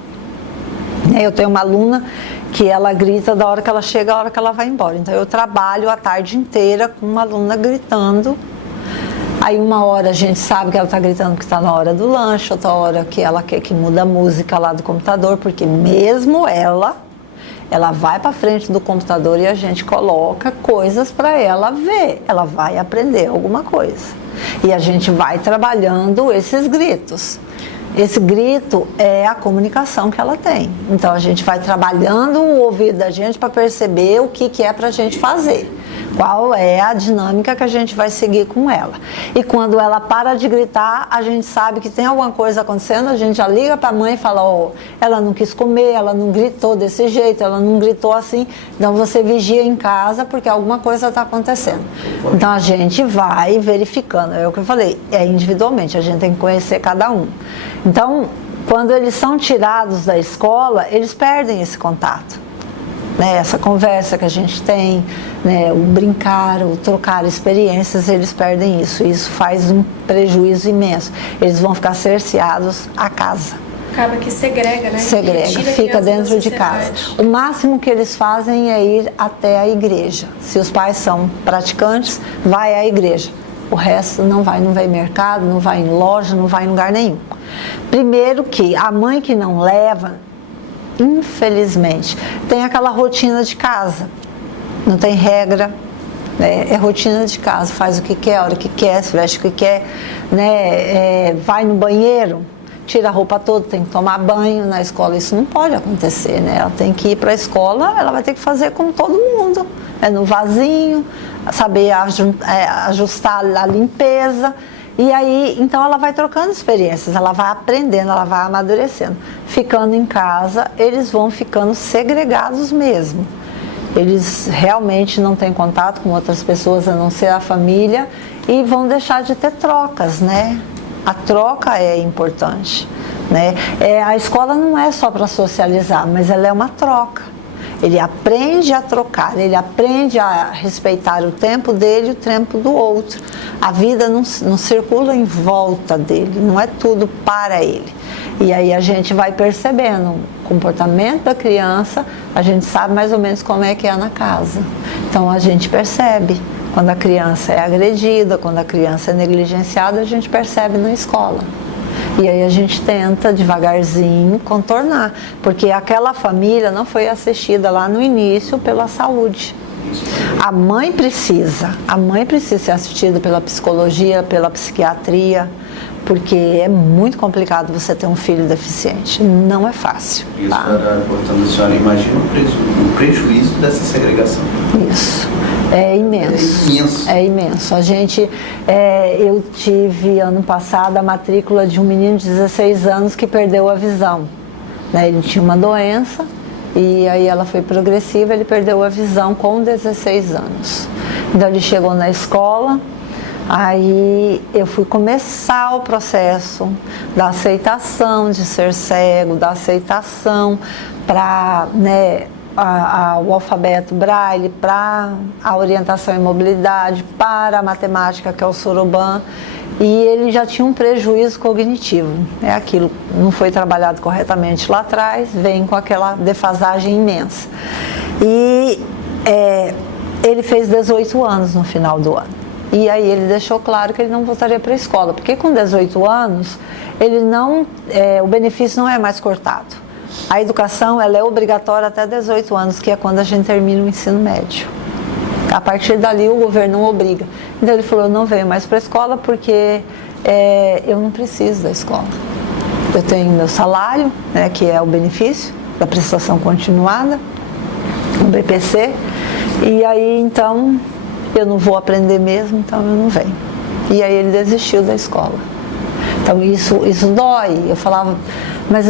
Eu tenho uma aluna que ela grita da hora que ela chega, à hora que ela vai embora. Então eu trabalho a tarde inteira com uma aluna gritando. Aí uma hora a gente sabe que ela está gritando que está na hora do lanche, outra hora que ela quer que muda a música lá do computador, porque mesmo ela vai para frente do computador e a gente coloca coisas para ela ver. Ela vai aprender alguma coisa. E a gente vai trabalhando esses gritos. Esse grito é a comunicação que ela tem. Então a gente vai trabalhando o ouvido da gente para perceber o que é para a gente fazer. Qual é a dinâmica que a gente vai seguir com ela. E quando ela para de gritar, a gente sabe que tem alguma coisa acontecendo, a gente já liga para a mãe e fala, ela não quis comer, ela não gritou desse jeito, ela não gritou assim. Então você vigia em casa porque alguma coisa está acontecendo. Então a gente vai verificando, é o que eu falei, individualmente, a gente tem que conhecer cada um. Então, quando eles são tirados da escola, eles perdem esse contato. Essa conversa que a gente tem, né, o brincar, o trocar experiências, eles perdem isso. Isso faz um prejuízo imenso. Eles vão ficar cerceados à casa. acaba que segrega, né? Segrega, Retira a fica criança da dentro de casa. sociedade. O máximo que eles fazem é ir até a igreja. Se os pais são praticantes, vai à igreja. O resto não vai em mercado, não vai em loja, não vai em lugar nenhum. Primeiro que a mãe que não leva, infelizmente, tem aquela rotina de casa. Não tem regra, né? É rotina de casa, faz o que quer, a hora que quer, se veste o que quer, né? Vai no banheiro, tira a roupa toda, tem que tomar banho na escola. Isso não pode acontecer, né? Ela tem que ir para a escola, ela vai ter que fazer como todo mundo, no vasinho, saber ajustar a limpeza. E aí, então ela vai trocando experiências, ela vai aprendendo, ela vai amadurecendo. Ficando em casa, eles vão ficando segregados mesmo. Eles realmente não têm contato com outras pessoas a não ser a família e vão deixar de ter trocas, né? A troca é importante, né? A escola não é só para socializar, mas ela é uma troca. Ele aprende a trocar, ele aprende a respeitar o tempo dele e o tempo do outro. A vida não circula em volta dele, não é tudo para ele. E aí a gente vai percebendo o comportamento da criança, a gente sabe mais ou menos como é que é na casa. Então a gente percebe quando a criança é agredida, quando a criança é negligenciada, a gente percebe na escola. E aí a gente tenta devagarzinho contornar, porque aquela família não foi assistida lá no início pela saúde. A mãe precisa ser assistida pela psicologia, pela psiquiatria, porque é muito complicado você ter um filho deficiente, não é fácil. Isso, tá? portanto, a senhora imagina o prejuízo dessa segregação. Isso, é imenso. É imenso. Eu tive ano passado a matrícula de um menino de 16 anos que perdeu a visão. Né? Ele tinha uma doença e aí ela foi progressiva, ele perdeu a visão com 16 anos. Então ele chegou na escola. Aí eu fui começar o processo da aceitação de ser cego, da aceitação para o alfabeto Braille, para a orientação em mobilidade, para a matemática, que é o Soroban, e ele já tinha um prejuízo cognitivo. É aquilo, não foi trabalhado corretamente lá atrás, vem com aquela defasagem imensa. E ele fez 18 anos no final do ano. E aí ele deixou claro que ele não voltaria para a escola, porque com 18 anos o benefício não é mais cortado. A educação ela é obrigatória até 18 anos, que é quando a gente termina o ensino médio. A partir dali o governo não obriga. Então ele falou, eu não venho mais para a escola porque eu não preciso da escola. Eu tenho meu salário, né, que é o benefício da prestação continuada, o BPC, e aí então eu não vou aprender mesmo, então eu não venho. E aí ele desistiu da escola. Então isso dói. Eu falava, mas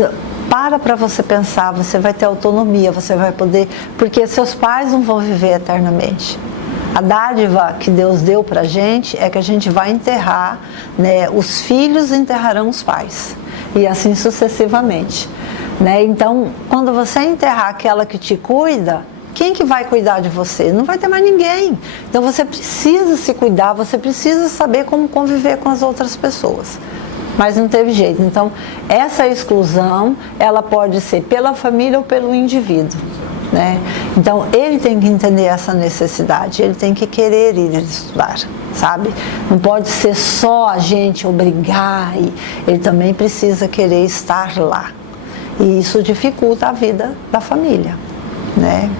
para você pensar, você vai ter autonomia, você vai poder, porque seus pais não vão viver eternamente. A dádiva que Deus deu pra gente é que a gente vai enterrar, né, os filhos enterrarão os pais, e assim sucessivamente. Né? Então, quando você enterrar aquela que te cuida, quem que vai cuidar de você? Não vai ter mais ninguém. Então você precisa se cuidar, você precisa saber como conviver com as outras pessoas. Mas não teve jeito. Então, essa exclusão, ela pode ser pela família ou pelo indivíduo. Né? Então, ele tem que entender essa necessidade, ele tem que querer ir estudar, sabe? Não pode ser só a gente obrigar, ele também precisa querer estar lá. E isso dificulta a vida da família, né?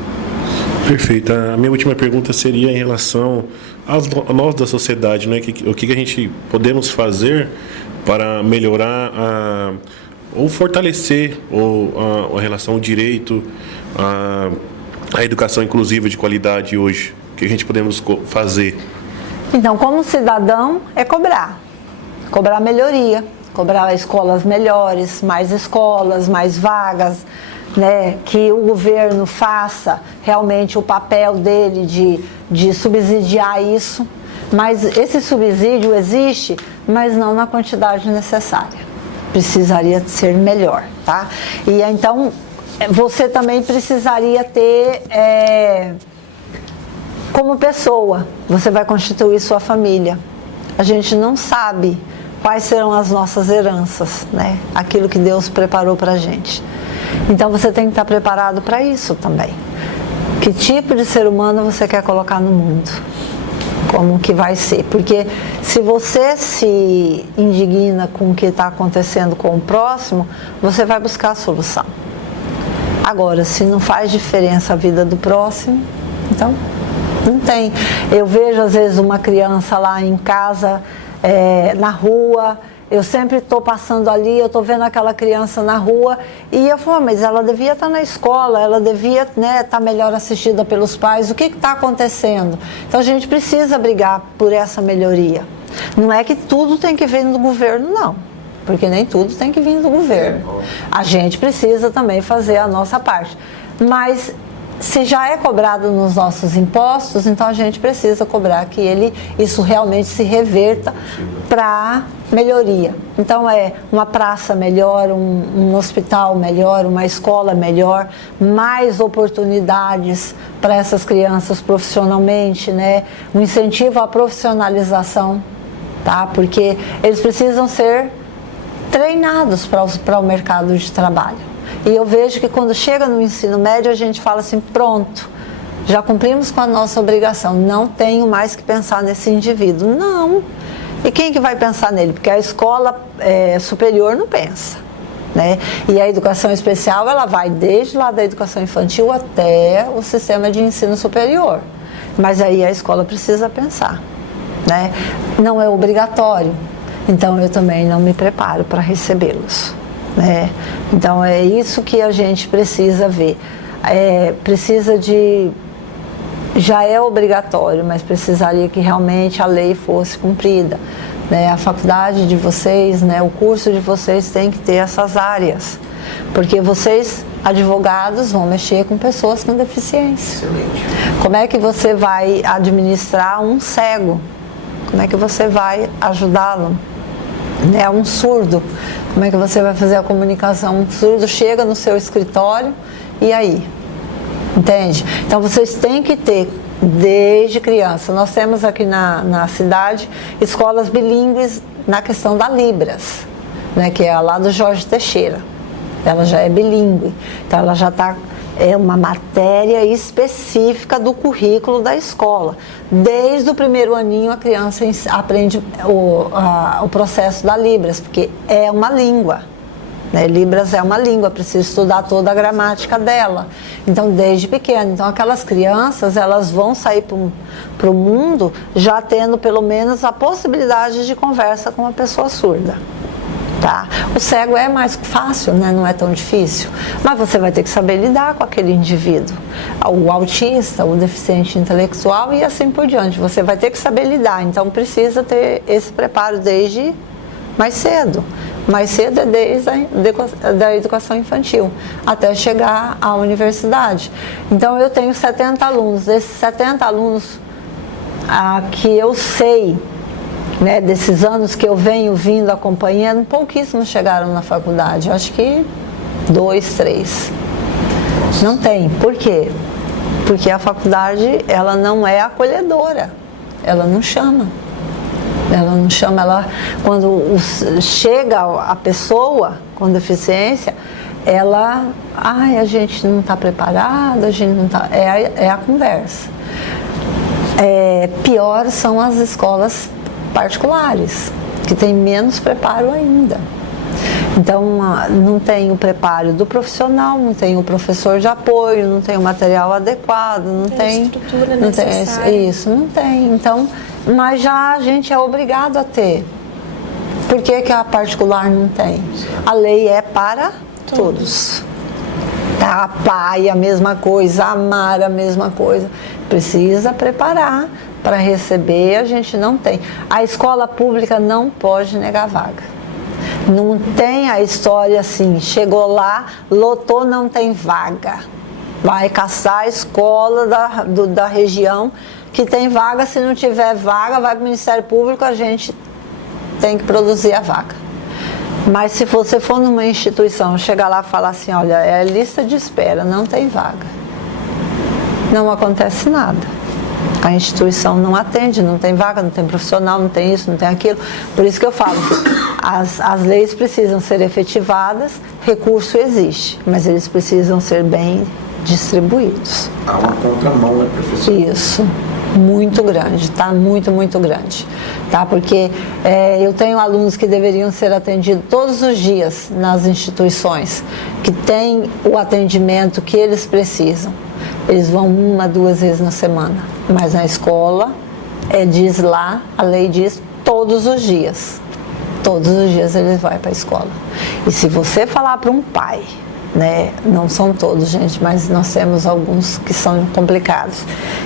Perfeito. A minha última pergunta seria em relação a nós da sociedade, né? O que a gente podemos fazer para melhorar ou fortalecer a relação ao direito, a educação inclusiva de qualidade hoje? O que a gente podemos fazer? Então, como cidadão, é cobrar melhoria, cobrar escolas melhores, mais vagas, né, que o governo faça realmente o papel dele de subsidiar isso, mas esse subsídio existe, mas não na quantidade necessária, precisaria ser melhor, tá? E então, você também precisaria ter, como pessoa, você vai constituir sua família. A gente não sabe quais serão as nossas heranças, né? Aquilo que Deus preparou para a gente. Então você tem que estar preparado para isso também. Que tipo de ser humano você quer colocar no mundo? Como que vai ser? Porque se você se indigna com o que está acontecendo com o próximo, você vai buscar a solução. Agora, se não faz diferença a vida do próximo, então não tem. Eu vejo às vezes uma criança lá em casa, na rua, eu sempre estou passando ali, eu estou vendo aquela criança na rua e eu falo, mas ela devia estar na escola, ela devia estar melhor assistida pelos pais, o que está acontecendo? Então a gente precisa brigar por essa melhoria. Não é que tudo tem que vir do governo, não, porque nem tudo tem que vir do governo. A gente precisa também fazer a nossa parte, mas se já é cobrado nos nossos impostos, então a gente precisa cobrar que isso realmente se reverta para melhoria. Então é uma praça melhor, um hospital melhor, uma escola melhor, mais oportunidades para essas crianças profissionalmente, né? Um incentivo à profissionalização, tá? Porque eles precisam ser treinados para o mercado de trabalho. E eu vejo que quando chega no ensino médio, a gente fala assim, pronto, já cumprimos com a nossa obrigação, não tenho mais que pensar nesse indivíduo. Não. E quem que vai pensar nele? Porque a escola superior não pensa, né? E a educação especial, ela vai desde lá da educação infantil até o sistema de ensino superior. Mas aí a escola precisa pensar, né? Não é obrigatório, então eu também não me preparo para recebê-los. Então é isso que a gente precisa ver. Já é obrigatório, mas precisaria que realmente a lei fosse cumprida, né? A faculdade de vocês, né, o curso de vocês tem que ter essas áreas, porque vocês, advogados, vão mexer com pessoas com deficiência. Excelente. Como é que você vai administrar um cego? Como é que você vai ajudá-lo? Um surdo, como é que você vai fazer a comunicação? Um surdo chega no seu escritório e aí? Entende? Então vocês têm que ter, desde criança, nós temos aqui na cidade escolas bilíngues na questão da Libras, né, que é a lá do Jorge Teixeira. Ela já é bilíngue, então ela já está... É uma matéria específica do currículo da escola. Desde o primeiro aninho a criança aprende o processo da Libras, porque é uma língua, né? Libras é uma língua, precisa estudar toda a gramática dela. Então, desde pequeno. Então, aquelas crianças, elas vão sair para o mundo já tendo pelo menos a possibilidade de conversa com uma pessoa surda. Tá? O cego é mais fácil, né? Não é tão difícil, mas você vai ter que saber lidar com aquele indivíduo, o autista, o deficiente intelectual e assim por diante, você vai ter que saber lidar, então precisa ter esse preparo desde mais cedo é desde a educação infantil até chegar à universidade. Então eu tenho 70 alunos, desses 70 alunos que eu sei, né, desses anos que eu venho vindo acompanhando, pouquíssimos chegaram na faculdade. Eu acho que 2, 3. Não tem. Por quê? Porque a faculdade, ela não é acolhedora. Ela não chama. Quando chega a pessoa com deficiência, a gente não está preparado, a gente não está... É a conversa. Pior são as escolas particulares, que tem menos preparo ainda. Então, não tem o preparo do profissional, não tem o professor de apoio, não tem o material adequado, não tem estrutura não necessária. tem isso, não tem. Então, mas já a gente é obrigado a ter. Por que a particular não tem? A lei é para todos. Tá? A PAI, a mesma coisa, a AMAR, a mesma coisa. Precisa preparar para receber, a gente não tem. A escola pública não pode negar vaga. Não tem a história assim, chegou lá, lotou, não tem vaga. Vai caçar a escola da região que tem vaga, se não tiver vaga, vai para o Ministério Público, a gente tem que produzir a vaga. Mas se você for numa instituição, chegar lá e falar assim, olha, é lista de espera, não tem vaga. Não acontece nada. A instituição não atende, não tem vaga, não tem profissional, não tem isso, não tem aquilo. Por isso que eu falo que as leis precisam ser efetivadas, recurso existe, mas eles precisam ser bem distribuídos. Há uma contramão, né, professor? Isso, muito grande, tá? Muito, muito grande. Tá? Porque eu tenho alunos que deveriam ser atendidos todos os dias nas instituições, que têm o atendimento que eles precisam. Eles vão 1 a 2 vezes na semana, mas na escola, diz lá, a lei diz todos os dias. Todos os dias ele vai para a escola. E se você falar para um pai, né, não são todos, gente, mas nós temos alguns que são complicados,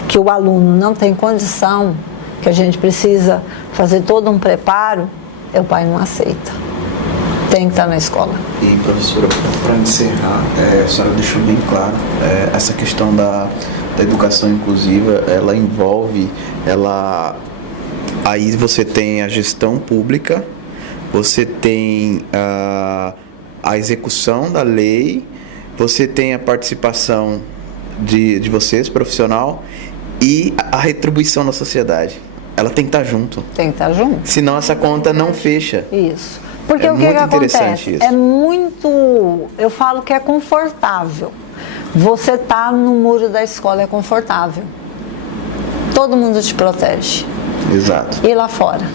que o aluno não tem condição, que a gente precisa fazer todo um preparo, o pai não aceita. Tem que estar na escola. E, professora, para encerrar, a senhora deixou bem claro, essa questão da educação inclusiva, ela envolve, aí você tem a gestão pública, você tem a execução da lei, você tem a participação de vocês, profissional, e a retribuição da sociedade. Ela tem que estar junto. Tem que estar junto. Senão essa conta não fecha. Isso. Porque o que muito acontece? interessante isso. É muito, eu falo que é confortável. Você tá no muro da escola, é confortável. Todo mundo te protege. Exato. E lá fora?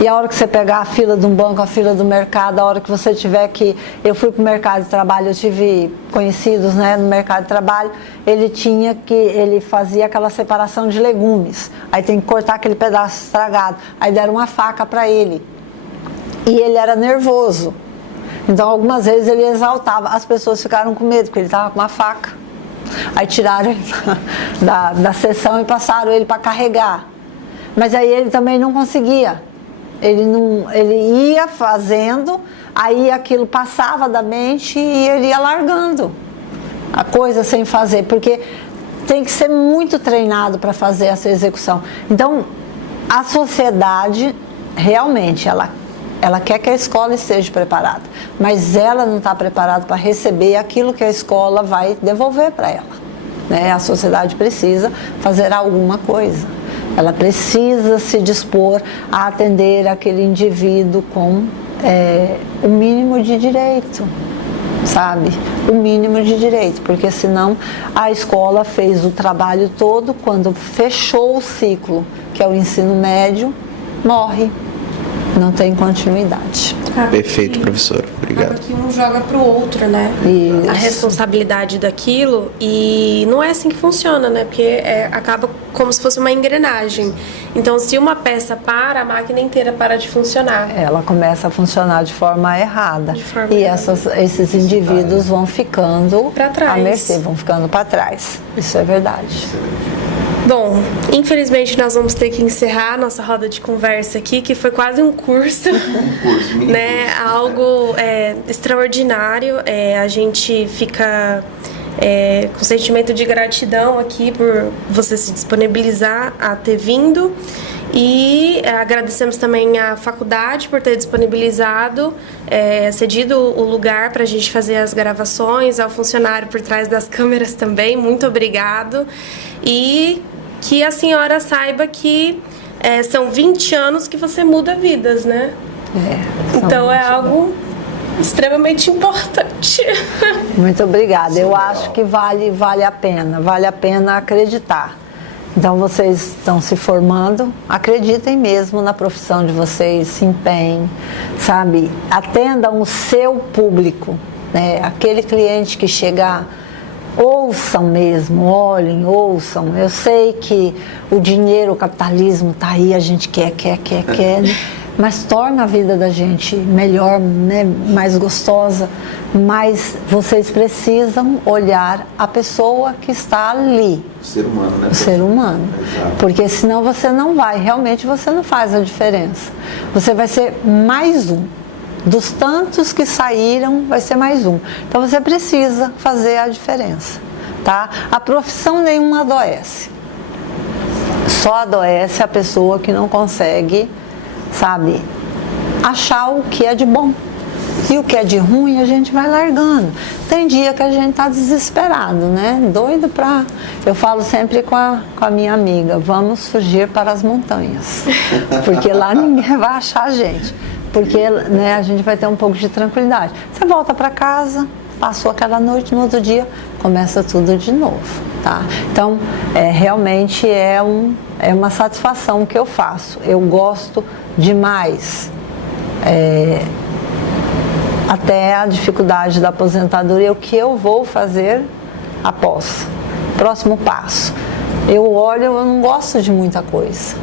E a hora que você pegar a fila de um banco, a fila do mercado, a hora que você tiver que... Eu fui para o mercado de trabalho, eu tive conhecidos, né, no mercado de trabalho, ele fazia aquela separação de legumes. Aí tem que cortar aquele pedaço estragado. Aí deram uma faca para ele. E ele era nervoso. Então, algumas vezes ele exaltava. As pessoas ficaram com medo, porque ele estava com uma faca. Aí tiraram ele da sessão e passaram ele para carregar. Mas aí ele também não conseguia. Ele ia fazendo, aí aquilo passava da mente e ele ia largando a coisa sem fazer, porque tem que ser muito treinado para fazer essa execução. Então, a sociedade, realmente, ela quer que a escola esteja preparada, mas ela não está preparada para receber aquilo que a escola vai devolver para ela, né? A sociedade precisa fazer alguma coisa. Ela precisa se dispor a atender aquele indivíduo com o mínimo de direito, sabe? O mínimo de direito, porque senão a escola fez o trabalho todo, quando fechou o ciclo, que é o ensino médio, morre, não tem continuidade. Perfeito, professor. Obrigado. Aqui um joga pro outro, né? Isso. A responsabilidade daquilo, e não é assim que funciona, né? Porque acaba como se fosse uma engrenagem. Então, se uma peça para, a máquina inteira para de funcionar. Ela começa a funcionar de forma errada. E esses indivíduos vão ficando pra trás. à mercê, vão ficando para trás. Isso é verdade. Bom, infelizmente nós vamos ter que encerrar a nossa roda de conversa aqui, que foi quase um curso, né? Algo extraordinário. A gente fica com sentimento de gratidão aqui por você se disponibilizar a ter vindo. E agradecemos também à faculdade por ter disponibilizado, cedido o lugar para a gente fazer as gravações, ao funcionário por trás das câmeras também, muito obrigado. E que a senhora saiba que são 20 anos que você muda vidas, né? Então é algo extremamente importante. Muito obrigada. Eu acho que vale a pena acreditar. Então, vocês estão se formando, acreditem mesmo na profissão de vocês, se empenhem, sabe? Atendam o seu público, né? Aquele cliente que chegar, ouçam mesmo, olhem, ouçam. Eu sei que o dinheiro, o capitalismo está aí, a gente quer, né? Mas torna a vida da gente melhor, né? Mais gostosa. Mas vocês precisam olhar a pessoa que está ali. O ser humano, né? O ser humano. Exato. Porque senão você não vai, realmente você não faz a diferença. Você vai ser mais um. Dos tantos que saíram, vai ser mais um. Então você precisa fazer a diferença, tá? A profissão nenhuma adoece. Só adoece a pessoa que não consegue, sabe, achar o que é de bom. E o que é de ruim a gente vai largando. Tem dia que a gente tá desesperado, né? Doido pra... Eu falo sempre com a minha amiga, vamos fugir para as montanhas. Porque lá ninguém vai achar a gente. Porque, né, a gente vai ter um pouco de tranquilidade. Você volta para casa, passou aquela noite, no outro dia começa tudo de novo, tá? Então, realmente é uma satisfação que eu faço. Eu gosto demais. Até a dificuldade da aposentadoria, o que eu vou fazer após. Próximo passo. Eu não gosto de muita coisa.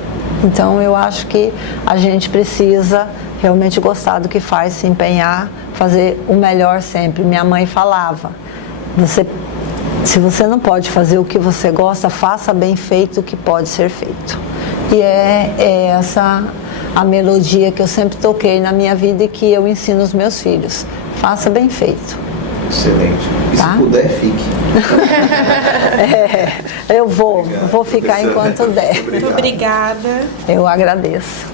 Então, eu acho que a gente precisa realmente gostar do que faz, se empenhar, fazer o melhor sempre. Minha mãe falava, se você não pode fazer o que você gosta, faça bem feito o que pode ser feito. E é essa a melodia que eu sempre toquei na minha vida e que eu ensino os meus filhos. Faça bem feito. Excelente. E tá? se puder, fique. Eu vou ficar enquanto der. Obrigada. Eu agradeço.